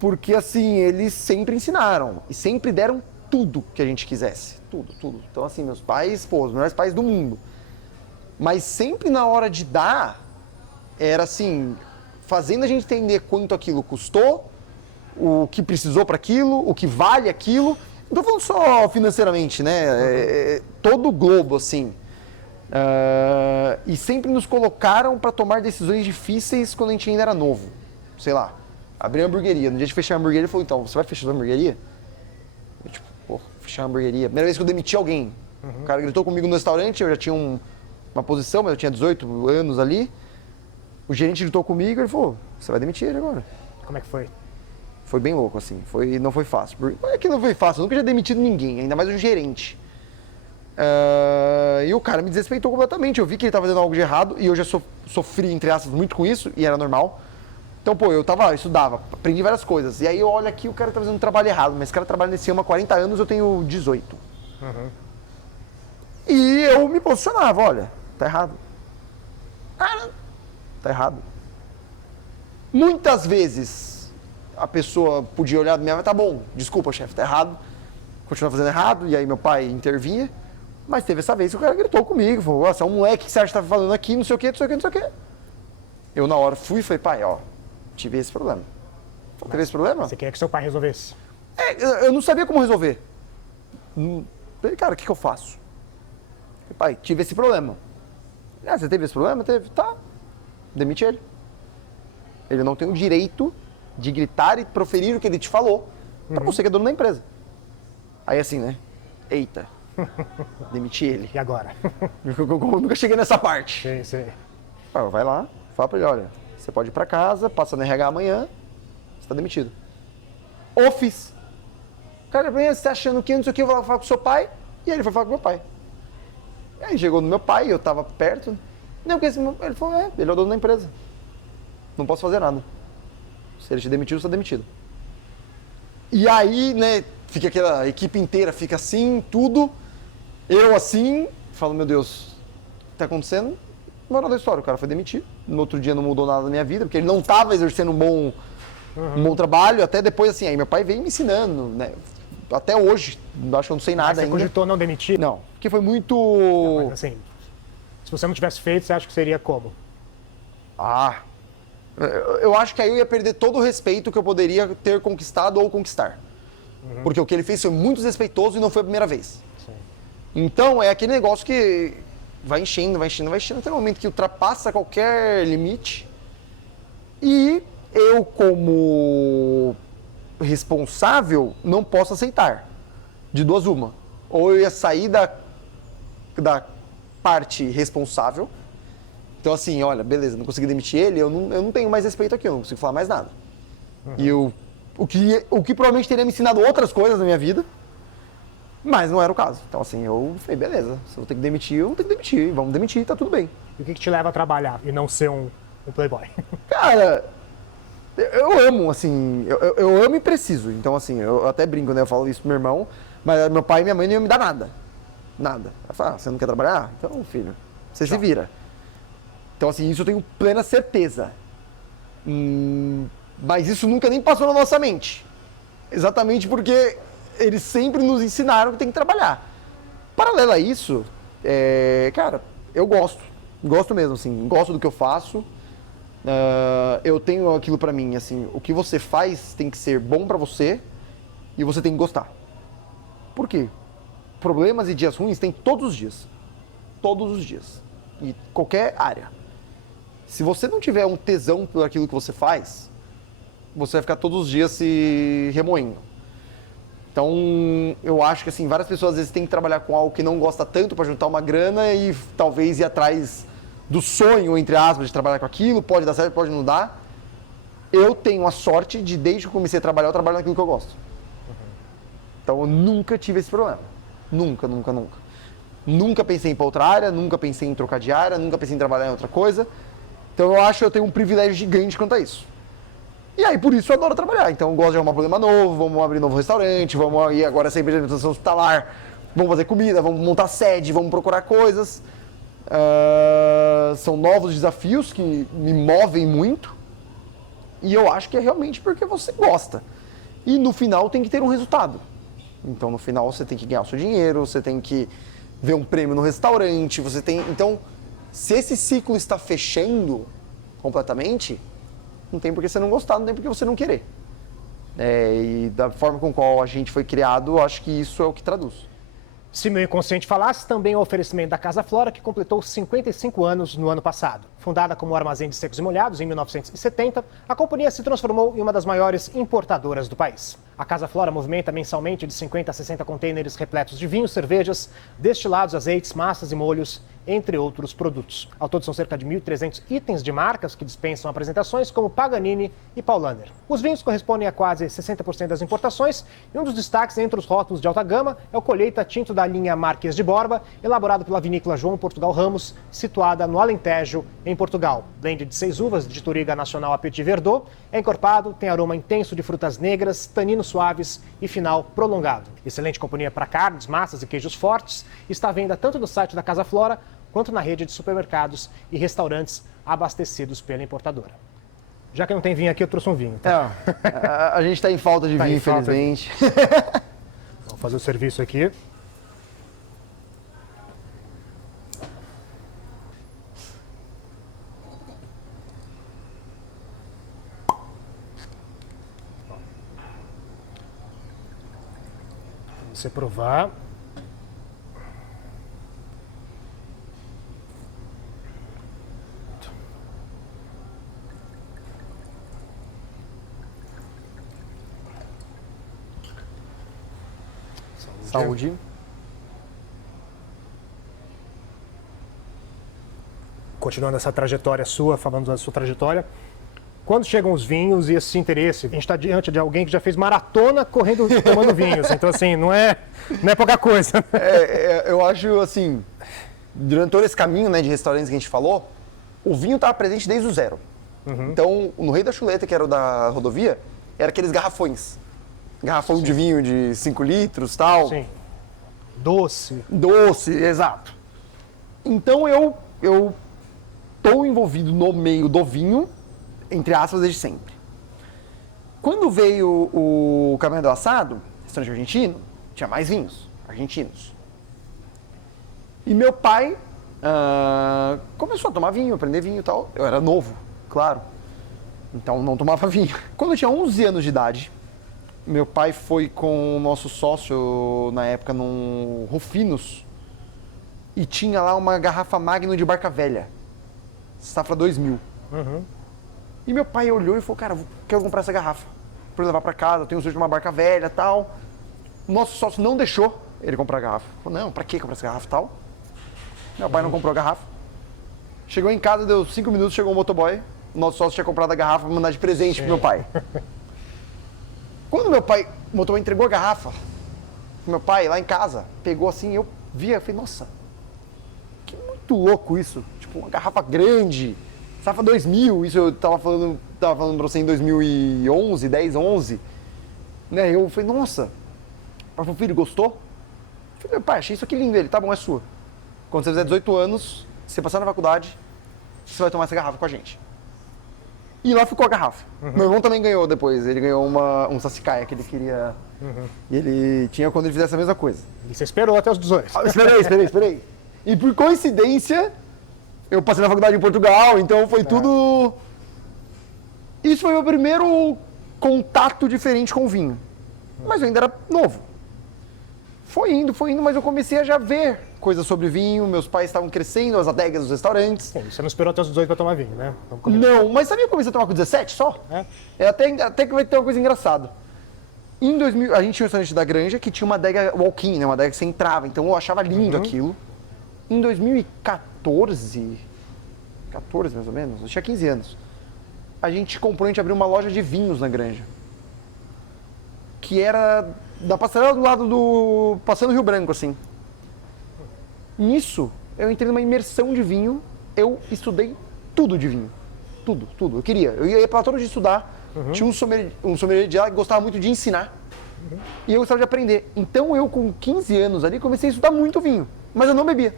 Porque assim, eles sempre ensinaram e sempre deram tudo que a gente quisesse. Tudo. Então assim, meus pais, os melhores pais do mundo. Mas sempre na hora de dar, era assim, fazendo a gente entender quanto aquilo custou, o que precisou para aquilo, o que vale aquilo. Não tô falando só financeiramente, né? Todo o globo, assim. E sempre nos colocaram para tomar decisões difíceis quando a gente ainda era novo. Sei lá, abrir uma hamburgueria. No dia de fechar a hamburgueria, ele falou, então, você vai fechar a hamburgueria? Eu, tipo, pô, fechar a hamburgueria. Primeira vez que eu demiti alguém. O cara gritou comigo no restaurante, eu já tinha uma posição, mas eu tinha 18 anos ali. O gerente gritou comigo e ele falou, você vai demitir ele agora. Como é que foi? Foi bem louco, assim. Não foi fácil. Não é que não foi fácil, eu nunca tinha demitido ninguém, ainda mais um gerente. E o cara me desrespeitou completamente. Eu vi que ele estava fazendo algo de errado e eu já sofri, entre aspas, muito com isso e era normal. Então, pô, eu estudava, aprendi várias coisas. E aí eu olho aqui, o cara tá fazendo um trabalho errado, mas esse cara trabalha nesse ramo há 40 anos, eu tenho 18. E eu me posicionava, olha, tá errado. Cara, tá errado. Muitas vezes a pessoa podia olhar pra minha mãe, tá bom, desculpa, chefe, tá errado. Continua fazendo errado, e aí meu pai intervinha. Mas teve essa vez que o cara gritou comigo, falou, você é um moleque, que você acha que tá falando aqui, não sei o que, não sei o que, não sei o que. Eu na hora fui e falei, pai, ó, tive esse problema. Teve esse problema? Você queria que seu pai resolvesse? Eu não sabia como resolver. Falei, cara, o que eu faço? Falei, pai, tive esse problema. Você teve esse problema? Teve. Tá. Demite ele. Ele não tem o direito de gritar e proferir o que ele te falou pra você que é dono da empresa. Aí assim, né? Eita. Demiti ele. E agora? Eu nunca cheguei nessa parte. Sim, sim. Vai lá, fala pra ele, olha, você pode ir pra casa, passa no RH amanhã, você tá demitido. Ou fiz. Cara, você tá achando que não sei o que, eu vou lá falar com o seu pai, e aí ele foi falar com o meu pai. Aí chegou no meu pai, eu tava perto, não, porque ele falou, ele é o dono da empresa. Não posso fazer nada. Se ele te demitiu, você tá demitido. E aí, né, fica aquela equipe inteira, fica assim, tudo. Eu assim, falo, meu Deus, o que tá acontecendo? Moral da história, o cara foi demitido. No outro dia não mudou nada na minha vida, porque ele não estava exercendo um bom trabalho. Até depois, assim, aí meu pai veio me ensinando, né? Até hoje, acho que eu não sei nada Você ainda. cogitou não demitir? Não, porque foi muito... Não, mas assim, se você não tivesse feito, você acha que seria como? Eu acho que aí eu ia perder todo o respeito que eu poderia ter conquistado ou conquistar. Porque o que ele fez foi muito desrespeitoso e não foi a primeira vez. Sim. Então, é aquele negócio que vai enchendo, até o momento que ultrapassa qualquer limite. E eu, como responsável, não posso aceitar. De duas uma. Ou eu ia sair da parte responsável. Então, assim, olha, beleza, não consegui demitir ele, eu não tenho mais respeito aqui, eu não consigo falar mais nada. E o que provavelmente teria me ensinado outras coisas na minha vida, mas não era o caso. Então, assim, eu falei, beleza, se eu vou ter que demitir, eu vou ter que demitir, vamos demitir, tá tudo bem. E o que te leva a trabalhar e não ser um playboy? Cara, eu amo, assim, eu amo e preciso. Então, assim, eu até brinco, né, eu falo isso pro meu irmão, mas meu pai e minha mãe não iam me dar nada. Nada. Ela fala, você não quer trabalhar? Então, filho, você se vira. Então, assim, isso eu tenho plena certeza. Mas isso nunca nem passou na nossa mente. Exatamente porque eles sempre nos ensinaram que tem que trabalhar. Paralelo a isso, cara, eu gosto. Gosto mesmo, assim. Gosto do que eu faço. Eu tenho aquilo pra mim, assim. O que você faz tem que ser bom pra você e você tem que gostar. Por quê? Problemas e dias ruins tem todos os dias. Todos os dias. E qualquer área. Se você não tiver um tesão por aquilo que você faz, você vai ficar todos os dias se remoendo. Então, eu acho que assim, várias pessoas às vezes têm que trabalhar com algo que não gosta tanto para juntar uma grana e talvez ir atrás do sonho, entre aspas, de trabalhar com aquilo, pode dar certo, pode não dar. Eu tenho a sorte de, desde que eu comecei a trabalhar, eu trabalho naquilo que eu gosto. Então, eu nunca tive esse problema. Nunca, nunca, nunca. Nunca pensei em ir para outra área, nunca pensei em trocar de área, nunca pensei em trabalhar em outra coisa. Então eu acho que eu tenho um privilégio gigante quanto a isso. E aí por isso eu adoro trabalhar. Então eu gosto de arrumar problema novo, vamos abrir novo restaurante, vamos ir agora sem alimentação hospitalar, vamos fazer comida, vamos montar sede, vamos procurar coisas. São novos desafios que me movem muito. E eu acho que é realmente porque você gosta. E no final tem que ter um resultado. Então no final você tem que ganhar o seu dinheiro, você tem que ver um prêmio no restaurante, você tem... Então, se esse ciclo está fechando completamente, não tem por que você não gostar, não tem por que você não querer. E da forma com qual a gente foi criado, eu acho que isso é o que traduz. Se meu inconsciente falasse, também o oferecimento da Casa Flora, que completou 55 anos no ano passado. Fundada como armazém de secos e molhados em 1970, a companhia se transformou em uma das maiores importadoras do país. A Casa Flora movimenta mensalmente de 50 a 60 contêineres repletos de vinhos, cervejas, destilados, azeites, massas e molhos, entre outros produtos. Ao todo são cerca de 1.300 itens de marcas que dispensam apresentações como Paganini e Paulaner. Os vinhos correspondem a quase 60% das importações e um dos destaques entre os rótulos de alta gama é o Colheita Tinto da linha Marquês de Borba, elaborado pela vinícola João Portugal Ramos, situada no Alentejo, em Portugal. Blend de 6 uvas de Touriga Nacional a Petit Verdot, é encorpado, tem aroma intenso de frutas negras, taninos suaves e final prolongado. Excelente companhia para carnes, massas e queijos fortes, está à venda tanto no site da Casa Flora quanto na rede de supermercados e restaurantes abastecidos pela importadora. Já que não tem vinho aqui, eu trouxe um vinho. Tá? A gente está em falta de vinho, infelizmente. Vamos fazer o serviço aqui. Você provar. Saúde. Continuando essa trajetória sua, falando da sua trajetória, quando chegam os vinhos e esse interesse, a gente está diante de alguém que já fez maratona correndo, tomando vinhos, então assim, não é pouca coisa. Eu acho assim, durante todo esse caminho, né, de restaurantes que a gente falou, o vinho estava presente desde o zero. Então, no Rei da Chuleta, que era o da rodovia, era aqueles garrafões. Garrafão de vinho de 5 litros, tal. Sim. Doce. Doce, exato. Então eu tô envolvido no meio do vinho, entre aspas, desde sempre. Quando veio o Caminho do Assado, restaurante argentino, tinha mais vinhos argentinos. E meu pai começou a tomar vinho, aprender vinho e tal. Eu era novo, claro. Então não tomava vinho. Quando eu tinha 11 anos de idade, meu pai foi com o nosso sócio, na época, num Rufinos, e tinha lá uma garrafa Magnum de Barca Velha, safra 2000. E meu pai olhou e falou, cara, quero comprar essa garrafa para levar para casa, eu tenho o sonho de uma barca velha e tal. O nosso sócio não deixou ele comprar a garrafa. Falou, não, para que comprar essa garrafa e tal? Meu pai não comprou a garrafa. Chegou em casa, deu 5 minutos, chegou o motoboy, o nosso sócio tinha comprado a garrafa para mandar de presente pro meu pai. Quando o motoboy entregou a garrafa, meu pai lá em casa, pegou assim, eu via, eu falei, nossa, que muito louco isso. Tipo, uma garrafa grande, safra 2000, isso eu tava falando pra você em 2011, 10, 11. Né? Eu falei, nossa, meu filho, gostou? Eu falei, meu pai, achei isso aqui lindo. Ele, tá bom, é sua. Quando você fizer 18 anos, você passar na faculdade, você vai tomar essa garrafa com a gente. E lá ficou a garrafa. Meu irmão também ganhou depois. Ele ganhou um Sassicaia que ele queria. E ele tinha quando ele fizesse a mesma coisa. E você esperou até os 18. Esperei. E por coincidência, eu passei na faculdade em Portugal, então foi tudo. Isso foi meu primeiro contato diferente com o vinho. Mas eu ainda era novo. Foi indo, mas eu comecei a já ver coisas sobre vinho, meus pais estavam crescendo, as adegas dos restaurantes. Sim, você não esperou até os 18 para tomar vinho, né? Não, mas sabia que eu comecei a tomar com 17 só? Até que vai ter uma coisa engraçada. Em 2000, a gente tinha um restaurante da Granja que tinha uma adega walk-in, né? Uma adega que você entrava, então eu achava lindo aquilo. Em 2014, 14 mais ou menos, eu tinha 15 anos, a gente abriu uma loja de vinhos na Granja. Que era da passarela do lado do... passando Rio Branco, assim. Nisso, eu entrei numa imersão de vinho, eu estudei tudo de vinho. Tudo. Eu ia pra todo dia estudar, tinha um sommelier de lá que gostava muito de ensinar, e eu gostava de aprender. Então eu, com 15 anos ali, comecei a estudar muito vinho, mas eu não bebia.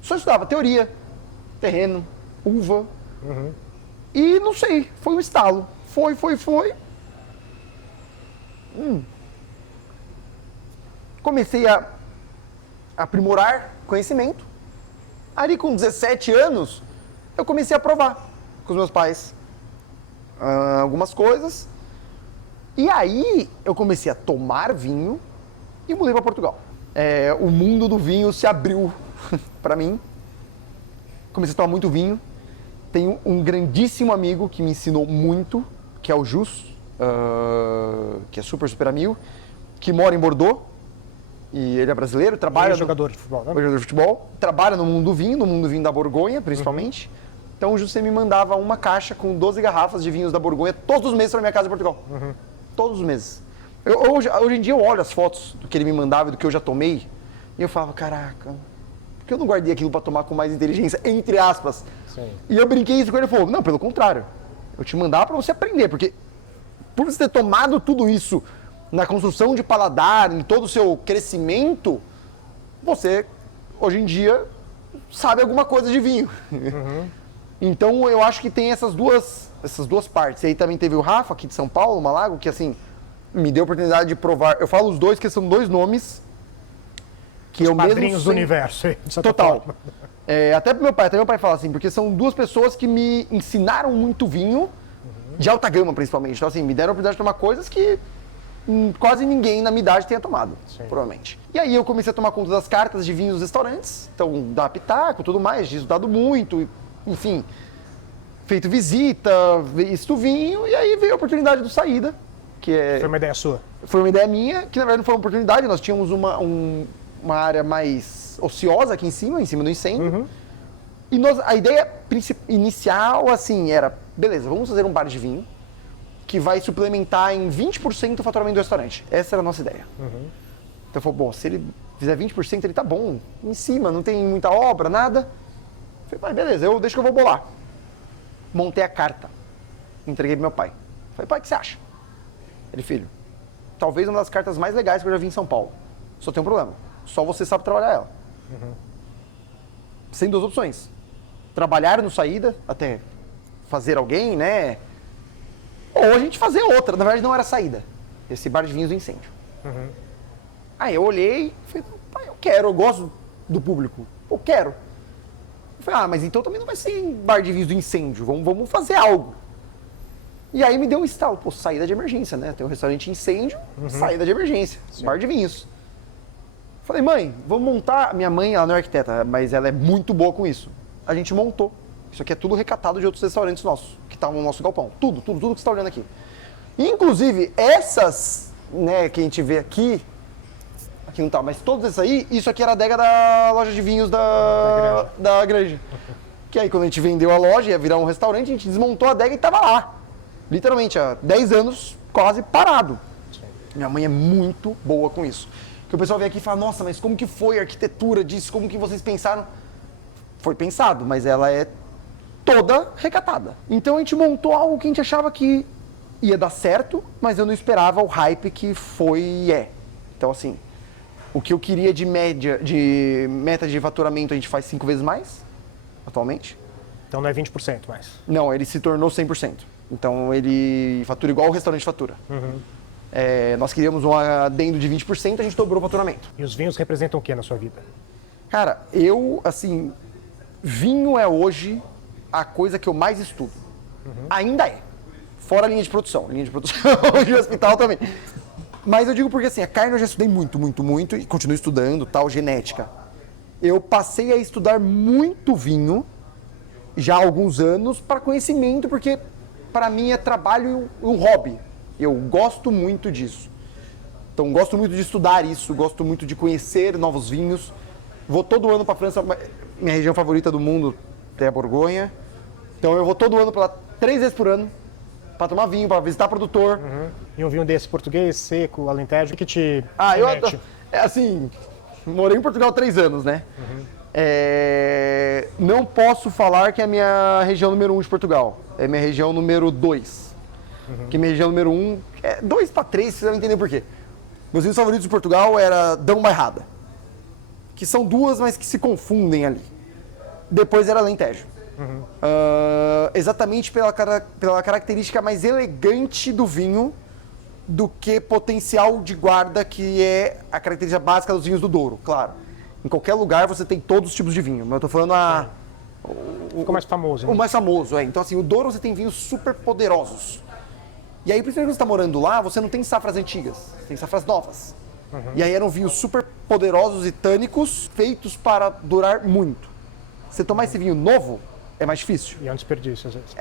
Só estudava teoria, terreno, uva, e não sei, foi um estalo. Foi. Comecei a aprimorar conhecimento. Ali com 17 anos, eu comecei a provar com os meus pais algumas coisas. E aí eu comecei a tomar vinho e mudei para Portugal. o mundo do vinho se abriu para mim. Comecei a tomar muito vinho. Tenho um grandíssimo amigo que me ensinou muito, que é o Jus, que é super amigo, que mora em Bordeaux. E ele é brasileiro, trabalha... Ele é jogador de futebol, né? Jogador de futebol. Trabalha no mundo do vinho da Borgonha, principalmente. Então o Jus me mandava uma caixa com 12 garrafas de vinhos da Borgonha todos os meses para minha casa em Portugal. Todos os meses. Hoje em dia eu olho as fotos do que ele me mandava e do que eu já tomei, e eu falava, caraca, por que eu não guardei aquilo para tomar com mais inteligência, entre aspas? Sim. E eu brinquei isso com ele, ele falou, não, pelo contrário, eu te mandava para você aprender, porque por você ter tomado tudo isso na construção de paladar, em todo o seu crescimento, você, hoje em dia, sabe alguma coisa de vinho. Então eu acho que tem essas duas partes. E aí também teve o Rafa, aqui de São Paulo, Malago, que assim, me deu a oportunidade de provar. Eu falo os dois, que são dois nomes que eu mesmo... Padrinhos do universo. Total. Até meu pai fala assim, porque são duas pessoas que me ensinaram muito vinho, de alta gama principalmente. Então assim, me deram a oportunidade de tomar coisas que quase ninguém na minha idade tenha tomado, provavelmente. E aí eu comecei a tomar conta das cartas de vinhos dos restaurantes, então dar pitaco, tudo mais, estudado muito, enfim, feito visita, visto vinho, e aí veio a oportunidade do Saída, que é... Foi uma ideia sua? Foi uma ideia minha, que na verdade não foi uma oportunidade, nós tínhamos uma área mais ociosa aqui em cima do incêndio, e a ideia inicial, assim, era, beleza, vamos fazer um bar de vinho, que vai suplementar em 20% o faturamento do restaurante. Essa era a nossa ideia. Então eu falei, bom, se ele fizer 20%, ele tá bom, em cima, não tem muita obra, nada. Eu falei, beleza, deixa que eu vou bolar. Montei a carta, entreguei pro meu pai. Falei, pai, o que você acha? Ele, filho, talvez uma das cartas mais legais que eu já vi em São Paulo. Só tem um problema, só você sabe trabalhar ela. Sem duas opções. Trabalhar no Saída, até fazer alguém, né? Ou a gente fazer outra, na verdade não era Saída. Esse bar de vinhos do incêndio. Aí eu olhei e falei, pai, eu quero, eu gosto do público, eu quero. Eu falei, mas então também não vai ser bar de vinhos do incêndio, vamos fazer algo. E aí me deu um estalo, saída de emergência, né? Tem um restaurante incêndio, saída de emergência, bar de vinhos. Falei, mãe, vamos montar. Minha mãe, ela não é arquiteta, mas ela é muito boa com isso. A gente montou. Isso aqui é tudo recatado de outros restaurantes nossos, que estavam no nosso galpão. Tudo que você está olhando aqui. Inclusive, essas, né, que a gente vê aqui não tá, mas todos esses aí, isso aqui era a adega da loja de vinhos da Granja. Que aí quando a gente vendeu a loja, ia virar um restaurante, a gente desmontou a adega e tava lá. Literalmente, há 10 anos, quase parado. Minha mãe é muito boa com isso. Que o pessoal vem aqui e fala, nossa, mas como que foi a arquitetura disso? Como que vocês pensaram? Foi pensado, mas ela é toda recatada. Então a gente montou algo que a gente achava que ia dar certo, mas eu não esperava o hype que foi e é. Então assim, o que eu queria de meta de faturamento a gente faz 5 vezes mais, atualmente. Então não é 20% mais? Não, ele se tornou 100%. Então ele fatura igual o restaurante fatura. Nós queríamos um adendo de 20%, a gente dobrou o faturamento. E os vinhos representam o que na sua vida? Cara, vinho é hoje a coisa que eu mais estudo. Ainda é. Fora a linha de produção. Linha de produção de hospital também. Mas eu digo porque assim, a carne eu já estudei muito e continuo estudando, tal, genética. Eu passei a estudar muito vinho já há alguns anos para conhecimento, porque para mim é trabalho e um hobby. Eu gosto muito disso. Então gosto muito de estudar isso, gosto muito de conhecer novos vinhos. Vou todo ano para a França, minha região favorita do mundo é a Borgonha. Então eu vou todo ano para lá, 3 vezes por ano, para tomar vinho, para visitar produtor. E um vinho desse português, seco, alentejo, que te remete? Morei em Portugal 3 anos, né? Não posso falar que é a minha região número 1 de Portugal. É minha região número 2. Que minha região número 1 é 2 para 3, vocês vão entender por quê. Meus vinhos favoritos de Portugal era Dão Bairrada, que são duas, mas que se confundem ali. Depois era Alentejo. Exatamente pela característica mais elegante do vinho do que potencial de guarda, que é a característica básica dos vinhos do Douro, claro. Em qualquer lugar você tem todos os tipos de vinho, mas eu tô falando ficou mais famoso. Né? O mais famoso, Então assim, o Douro você tem vinhos super poderosos. E aí, principalmente quando você está morando lá, você não tem safras antigas, você tem safras novas. E aí eram vinhos super poderosos e tânicos, feitos para durar muito. Você tomar esse vinho novo, é mais difícil. E é um desperdício, às vezes.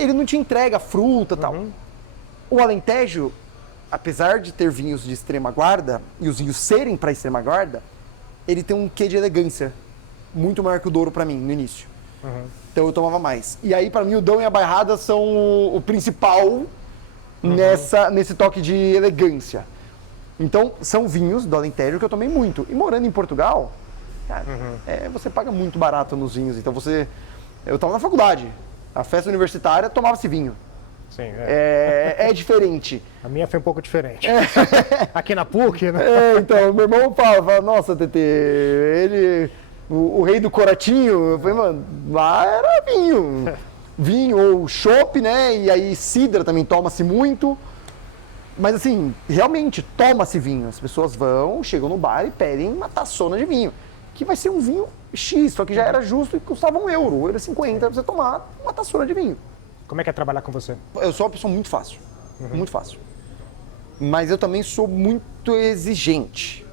Ele não te entrega fruta e tal. O Alentejo, apesar de ter vinhos de extrema guarda, e os vinhos serem para extrema guarda, ele tem um quê de elegância muito maior que o Douro para mim, no início. Então eu tomava mais. E aí, para mim, o Dão e a Bairrada são o principal nesse toque de elegância. Então, são vinhos do Alentejo que eu tomei muito. E morando em Portugal, cara, você paga muito barato nos vinhos. Então, eu estava na faculdade, a festa universitária, tomava-se vinho. Sim, É diferente. A minha foi um pouco diferente. Aqui na PUC, né? Então, meu irmão fala, nossa, Tetê, o rei do Coratinho, eu falei, mano, lá era vinho. Vinho ou chopp, né? E aí cidra também toma-se muito. Mas assim, realmente, toma-se vinho. As pessoas chegam no bar e pedem uma taçona de vinho. Que vai ser um vinho X, só que já era justo e custava €1,50 pra você tomar uma taçona de vinho. Como é que é trabalhar com você? Eu sou uma pessoa muito fácil, muito fácil. Mas eu também sou muito exigente.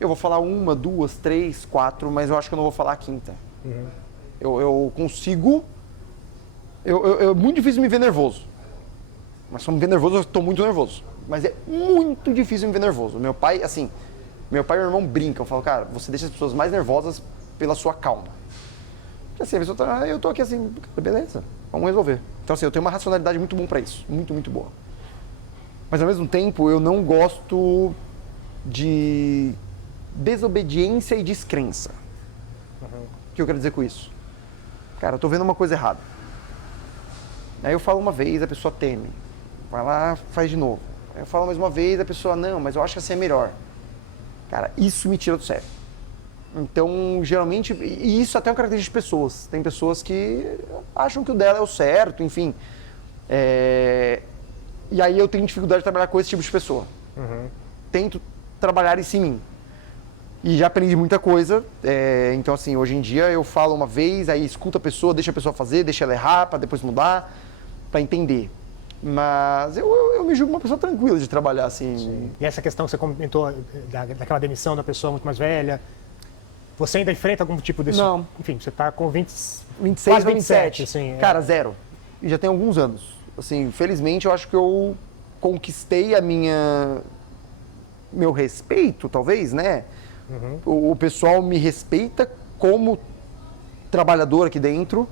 Eu vou falar 1, 2, 3, 4, mas eu acho que eu não vou falar a quinta. Eu consigo... É muito difícil me ver nervoso. Mas se eu me ver nervoso, eu estou muito nervoso. Mas é muito difícil me ver nervoso. Meu pai e meu irmão brincam. Eu falo, cara, você deixa as pessoas mais nervosas pela sua calma. Porque assim, a pessoa eu tô aqui assim, beleza, vamos resolver. Então assim, eu tenho uma racionalidade muito boa para isso. Muito, muito boa. Mas ao mesmo tempo, eu não gosto de desobediência e descrença. O que eu quero dizer com isso? Cara, eu tô vendo uma coisa errada. Aí eu falo uma vez, a pessoa teme. Vai lá, faz de novo. Aí eu falo mais uma vez, a pessoa, não, mas eu acho que assim é melhor. Cara, isso me tira do sério. Então, geralmente, e isso até é uma característica de pessoas. Tem pessoas que acham que o dela é o certo, enfim. E aí eu tenho dificuldade de trabalhar com esse tipo de pessoa. Tento trabalhar isso em mim. E já aprendi muita coisa. Então, assim, hoje em dia eu falo uma vez, aí escuta a pessoa, deixa a pessoa fazer, deixa ela errar, para depois mudar, para entender. Mas eu me julgo uma pessoa tranquila de trabalhar, assim. Sim. E essa questão que você comentou, daquela demissão da pessoa muito mais velha, você ainda enfrenta algum tipo desse... Não. Enfim, você está com 26, quase 27. Assim, Cara, zero. E já tem alguns anos. Assim, felizmente eu acho que eu conquistei meu respeito, talvez, né? O pessoal me respeita como trabalhador aqui dentro,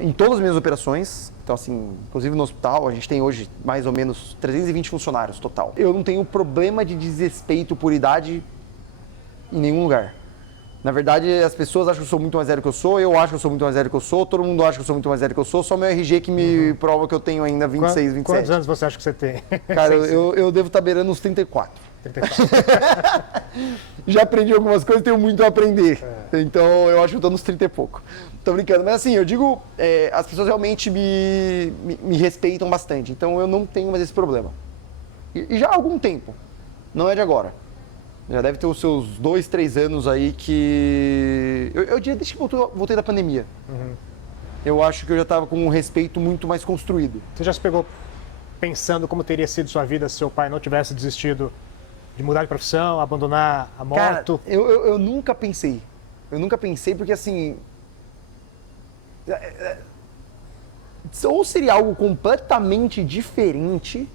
em todas as minhas operações. Então, assim, inclusive no hospital, a gente tem hoje mais ou menos 320 funcionários total. Eu não tenho problema de desrespeito por idade em nenhum lugar. Na verdade, as pessoas acham que eu sou muito mais velho que eu sou, eu acho que eu sou muito mais velho que eu sou, todo mundo acha que eu sou muito mais velho que eu sou, só meu RG que me prova que eu tenho ainda 26, 27. Quantos anos você acha que você tem? Cara, eu devo estar beirando uns 34. 34. Já aprendi algumas coisas, tenho muito a aprender. Então, eu acho que eu tô nos 30 e pouco. Tô brincando, mas assim, eu digo, as pessoas realmente me respeitam bastante. Então, eu não tenho mais esse problema. E já há algum tempo, não é de agora. Já deve ter os seus 2, 3 anos aí que... Eu diria desde que voltei da pandemia. Eu acho que eu já estava com um respeito muito mais construído. Você já se pegou pensando como teria sido sua vida se seu pai não tivesse desistido de mudar de profissão, abandonar a moto? Cara, eu nunca pensei. Eu nunca pensei porque, assim... Ou seria algo completamente diferente,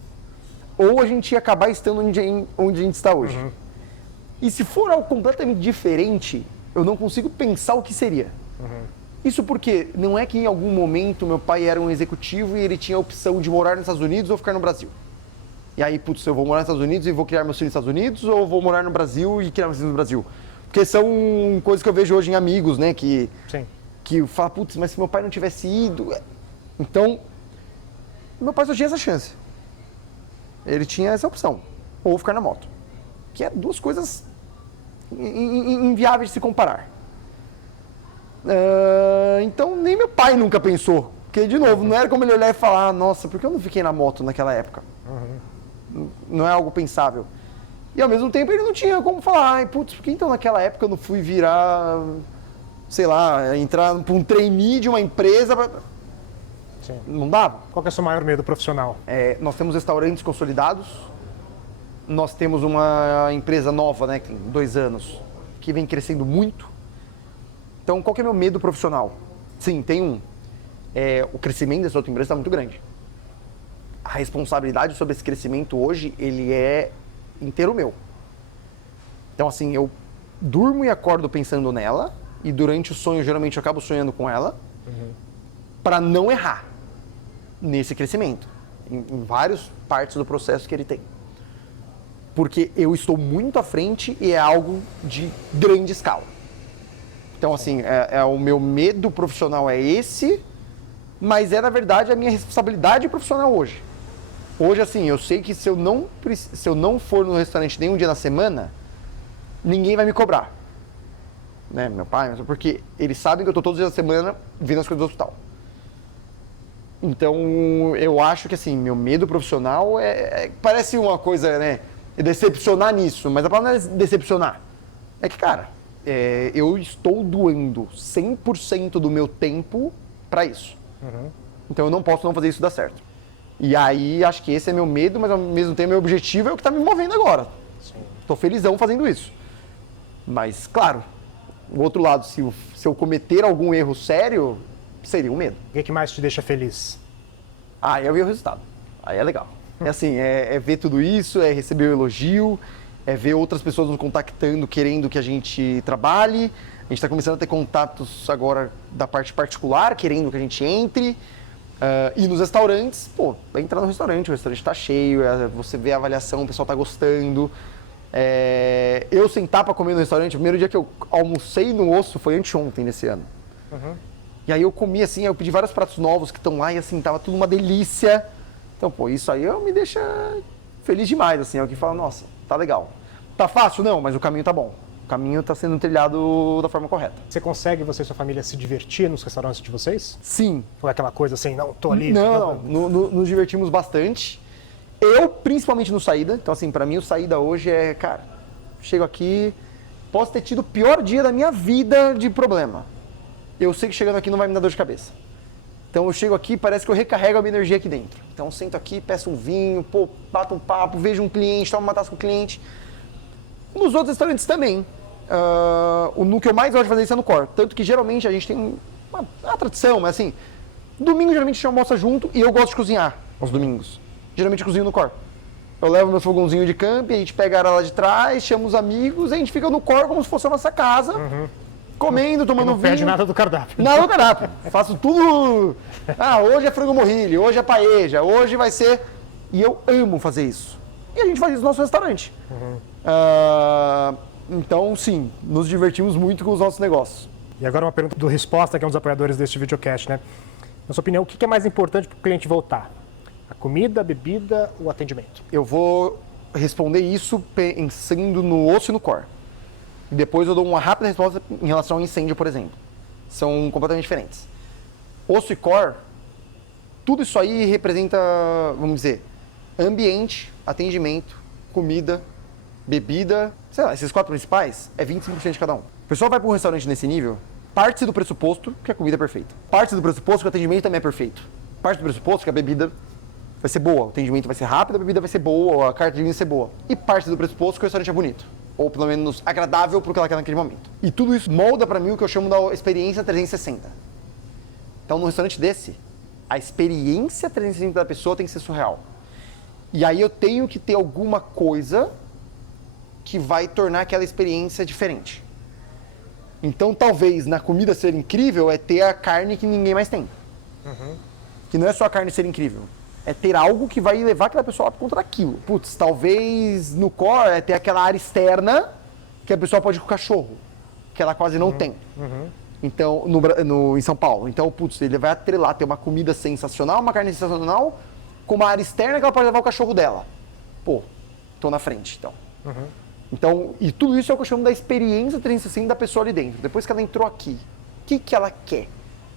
ou a gente ia acabar estando onde a gente está hoje. E se for algo completamente diferente, eu não consigo pensar o que seria. Isso porque não é que em algum momento meu pai era um executivo e ele tinha a opção de morar nos Estados Unidos ou ficar no Brasil. E aí, putz, eu vou morar nos Estados Unidos e vou criar meus filhos nos Estados Unidos, ou eu vou morar no Brasil e criar meus filhos no Brasil? Porque são coisas que eu vejo hoje em amigos, né? Que falam, putz, mas se meu pai não tivesse ido... Então, meu pai só tinha essa chance. Ele tinha essa opção. Ou ficar na moto. Que é duas coisas inviáveis de se comparar. Então, nem meu pai nunca pensou. Porque, de novo, não era como ele olhar e falar, nossa, por que eu não fiquei na moto naquela época? Não é algo pensável. E, ao mesmo tempo, ele não tinha como falar, ai, putz, por que então naquela época eu não fui virar, sei lá, entrar para um trainee de uma empresa? Sim. Não dava. Qual que é o seu maior medo profissional? Nós temos restaurantes consolidados, nós temos uma empresa nova, né, que tem 2 anos, que vem crescendo muito. Então, qual que é o meu medo profissional? Sim, tem um. O crescimento dessa outra empresa está muito grande. A responsabilidade sobre esse crescimento hoje, ele é inteiro meu. Então, assim, eu durmo e acordo pensando nela, e durante o sonho, geralmente, eu acabo sonhando com ela, para não errar nesse crescimento, em várias partes do processo que ele tem. Porque eu estou muito à frente e é algo de grande escala. Então, assim, o meu medo profissional é esse, mas na verdade, a minha responsabilidade profissional hoje. Hoje, assim, eu sei que se eu não for no restaurante nenhum dia na semana, ninguém vai me cobrar. Né? Meu pai, porque eles sabem que eu estou todos os dias da semana vendo as coisas do hospital. Então, eu acho que, assim, meu medo profissional parece uma coisa, né? Decepcionar nisso, mas a palavra não é decepcionar. É que, cara, eu estou doando 100% do meu tempo para isso. Então, eu não posso não fazer isso dar certo. E aí, acho que esse é meu medo, mas ao mesmo tempo, meu objetivo é o que está me movendo agora. Estou felizão fazendo isso. Mas, claro, o outro lado, se eu cometer algum erro sério, seria um medo. O que mais te deixa feliz? Aí é ver o resultado. Aí é legal. É assim, é ver tudo isso, é receber o elogio, é ver outras pessoas nos contactando, querendo que a gente trabalhe. A gente está começando a ter contatos agora da parte particular, querendo que a gente entre. E nos restaurantes, pô, vai entrar no restaurante, o restaurante está cheio, você vê a avaliação, o pessoal está gostando. Eu sentar para comer no restaurante, o primeiro dia que eu almocei no Osso foi anteontem desse ano. E aí eu comi assim, eu pedi vários pratos novos que estão lá e assim, tava tudo uma delícia. Então, pô, isso aí me deixa feliz demais, assim, é o que fala, nossa, tá legal. Tá fácil? Não, mas o caminho tá bom. O caminho tá sendo trilhado da forma correta. Você consegue, você e sua família, se divertir nos restaurantes de vocês? Sim. Ou é aquela coisa assim, não, tô ali... Não. Nos divertimos bastante. Eu, principalmente no saída. Então, assim, pra mim o saída hoje cara, chego aqui, posso ter tido o pior dia da minha vida de problema. Eu sei que chegando aqui não vai me dar dor de cabeça. Então eu chego aqui, parece que eu recarrego a minha energia aqui dentro. Então eu sento aqui, peço um vinho, pô, bato um papo, vejo um cliente, tomo uma taça com o cliente. Nos outros restaurantes também. No que eu mais gosto de fazer isso é no core. Tanto que geralmente a gente tem uma tradição, mas assim, domingo geralmente a gente almoça junto e eu gosto de cozinhar aos domingos. Geralmente eu cozinho no core. Eu levo meu fogãozinho de camp, a gente pega a área lá de trás, chama os amigos, a gente fica no core como se fosse a nossa casa. Comendo, tomando vinho. Não perde nada do cardápio. Nada do cardápio. Faço tudo. Hoje é frango morrilho, hoje é paeja, hoje vai ser... E eu amo fazer isso. E a gente faz isso no nosso restaurante. Então, sim, nos divertimos muito com os nossos negócios. E agora uma pergunta do Resposta, que é um dos apoiadores deste videocast, né? Na sua opinião, o que é mais importante para o cliente voltar? A comida, a bebida ou o atendimento? Eu vou responder isso pensando no osso e no core. E depois eu dou uma rápida resposta em relação ao incêndio, por exemplo. São completamente diferentes. Osso e core, tudo isso aí representa, vamos dizer, ambiente, atendimento, comida, bebida, sei lá, esses 4 principais é 25% de cada um. O pessoal vai para um restaurante nesse nível, parte do pressuposto que a comida é perfeita. Parte do pressuposto que o atendimento também é perfeito. Parte do pressuposto que a bebida vai ser boa, o atendimento vai ser rápido, a bebida vai ser boa, a carta de vinho vai ser boa. E parte do pressuposto que o restaurante é bonito. Ou pelo menos agradável para o que ela quer naquele momento. E tudo isso molda para mim o que eu chamo da experiência 360. Então, num restaurante desse, a experiência 360 da pessoa tem que ser surreal. E aí eu tenho que ter alguma coisa que vai tornar aquela experiência diferente. Então, talvez, na comida ser incrível, é ter a carne que ninguém mais tem. Que não é só a carne ser incrível. É ter algo que vai levar aquela pessoa por conta daquilo. Putz, talvez no core é ter aquela área externa que a pessoa pode ir com o cachorro, que ela quase não tem. Então, em São Paulo. Então, putz, ele vai atrelar, ter uma comida sensacional, uma carne sensacional, com uma área externa que ela pode levar o cachorro dela. Pô, tô na frente, então. Então, e tudo isso é o que eu chamo da experiência 360 da pessoa ali dentro. Depois que ela entrou aqui, o que ela quer?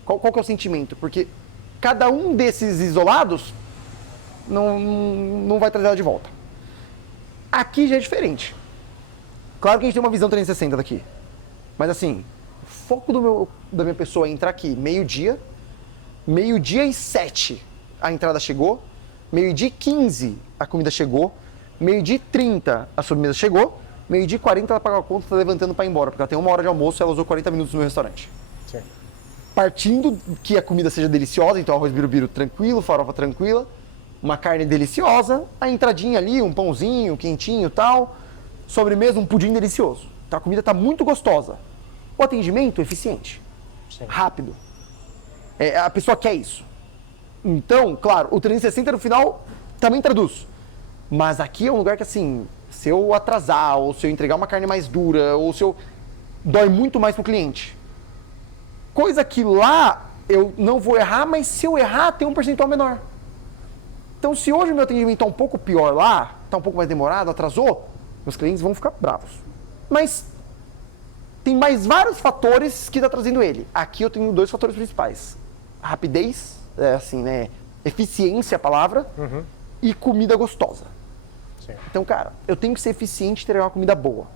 Qual que é o sentimento? Porque cada um desses isolados não vai trazer ela de volta. Aqui já é diferente. Claro que a gente tem uma visão 360 daqui. Mas assim, o foco da minha pessoa é entrar aqui meio-dia e 7 a entrada chegou, meio-dia e 15 a comida chegou, meio-dia e 30 a sobremesa chegou, meio-dia e 40 ela pagou a conta e tá levantando para ir embora, porque ela tem 1 hora de almoço e ela usou 40 minutos no restaurante. Sim. Partindo que a comida seja deliciosa, então arroz birubiru tranquilo, farofa tranquila, uma carne deliciosa, a entradinha ali, um pãozinho quentinho e tal, sobremesa, um pudim delicioso. Então a comida está muito gostosa. O atendimento eficiente, Sim. rápido. A pessoa quer isso. Então, claro, o 360 no final também traduz. Mas aqui é um lugar que, assim, se eu atrasar, ou se eu entregar uma carne mais dura, ou se eu... dói muito mais pro cliente. Coisa que lá eu não vou errar, mas se eu errar, tem um percentual menor. Então, se hoje o meu atendimento está um pouco pior lá, está um pouco mais demorado, atrasou, meus clientes vão ficar bravos. Mas tem mais vários fatores que está trazendo ele. Aqui eu tenho 2 fatores principais. Rapidez, assim, né? Eficiência, a palavra, e comida gostosa. Sim. Então, cara, eu tenho que ser eficiente e entregar uma comida boa.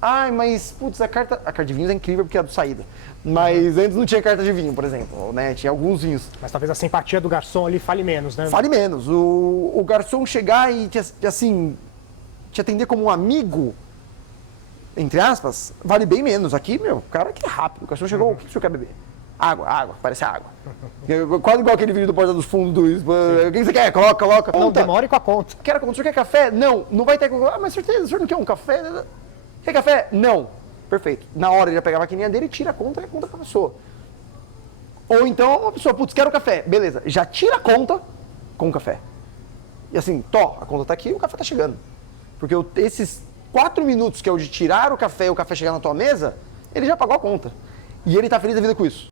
Ai, mas, putz, a carta de vinhos é incrível porque é do saída. Mas antes não tinha carta de vinho, por exemplo, né? Tinha alguns vinhos. Mas talvez a simpatia do garçom ali fale menos, né? Fale menos. O garçom chegar e, assim, te atender como um amigo, entre aspas, vale bem menos. Aqui, meu, o cara que é rápido. O garçom chegou, o que o senhor quer beber? Água, parece água. Quase igual aquele vídeo do Porta dos Fundos. O que você quer? Coloca. Não demore com a conta. Quer conta? O senhor quer café? Não vai ter. Ah, mas certeza, o senhor não quer um café? Quer café? Não. Perfeito. Na hora ele já pega a maquininha dele e tira a conta e a conta pra pessoa. Ou então uma pessoa, putz, quero café. Beleza, já tira a conta com o café. E assim, a conta tá aqui e o café tá chegando. Porque esses 4 minutos que é o de tirar o café e o café chegar na tua mesa, ele já pagou a conta. E ele tá feliz da vida com isso.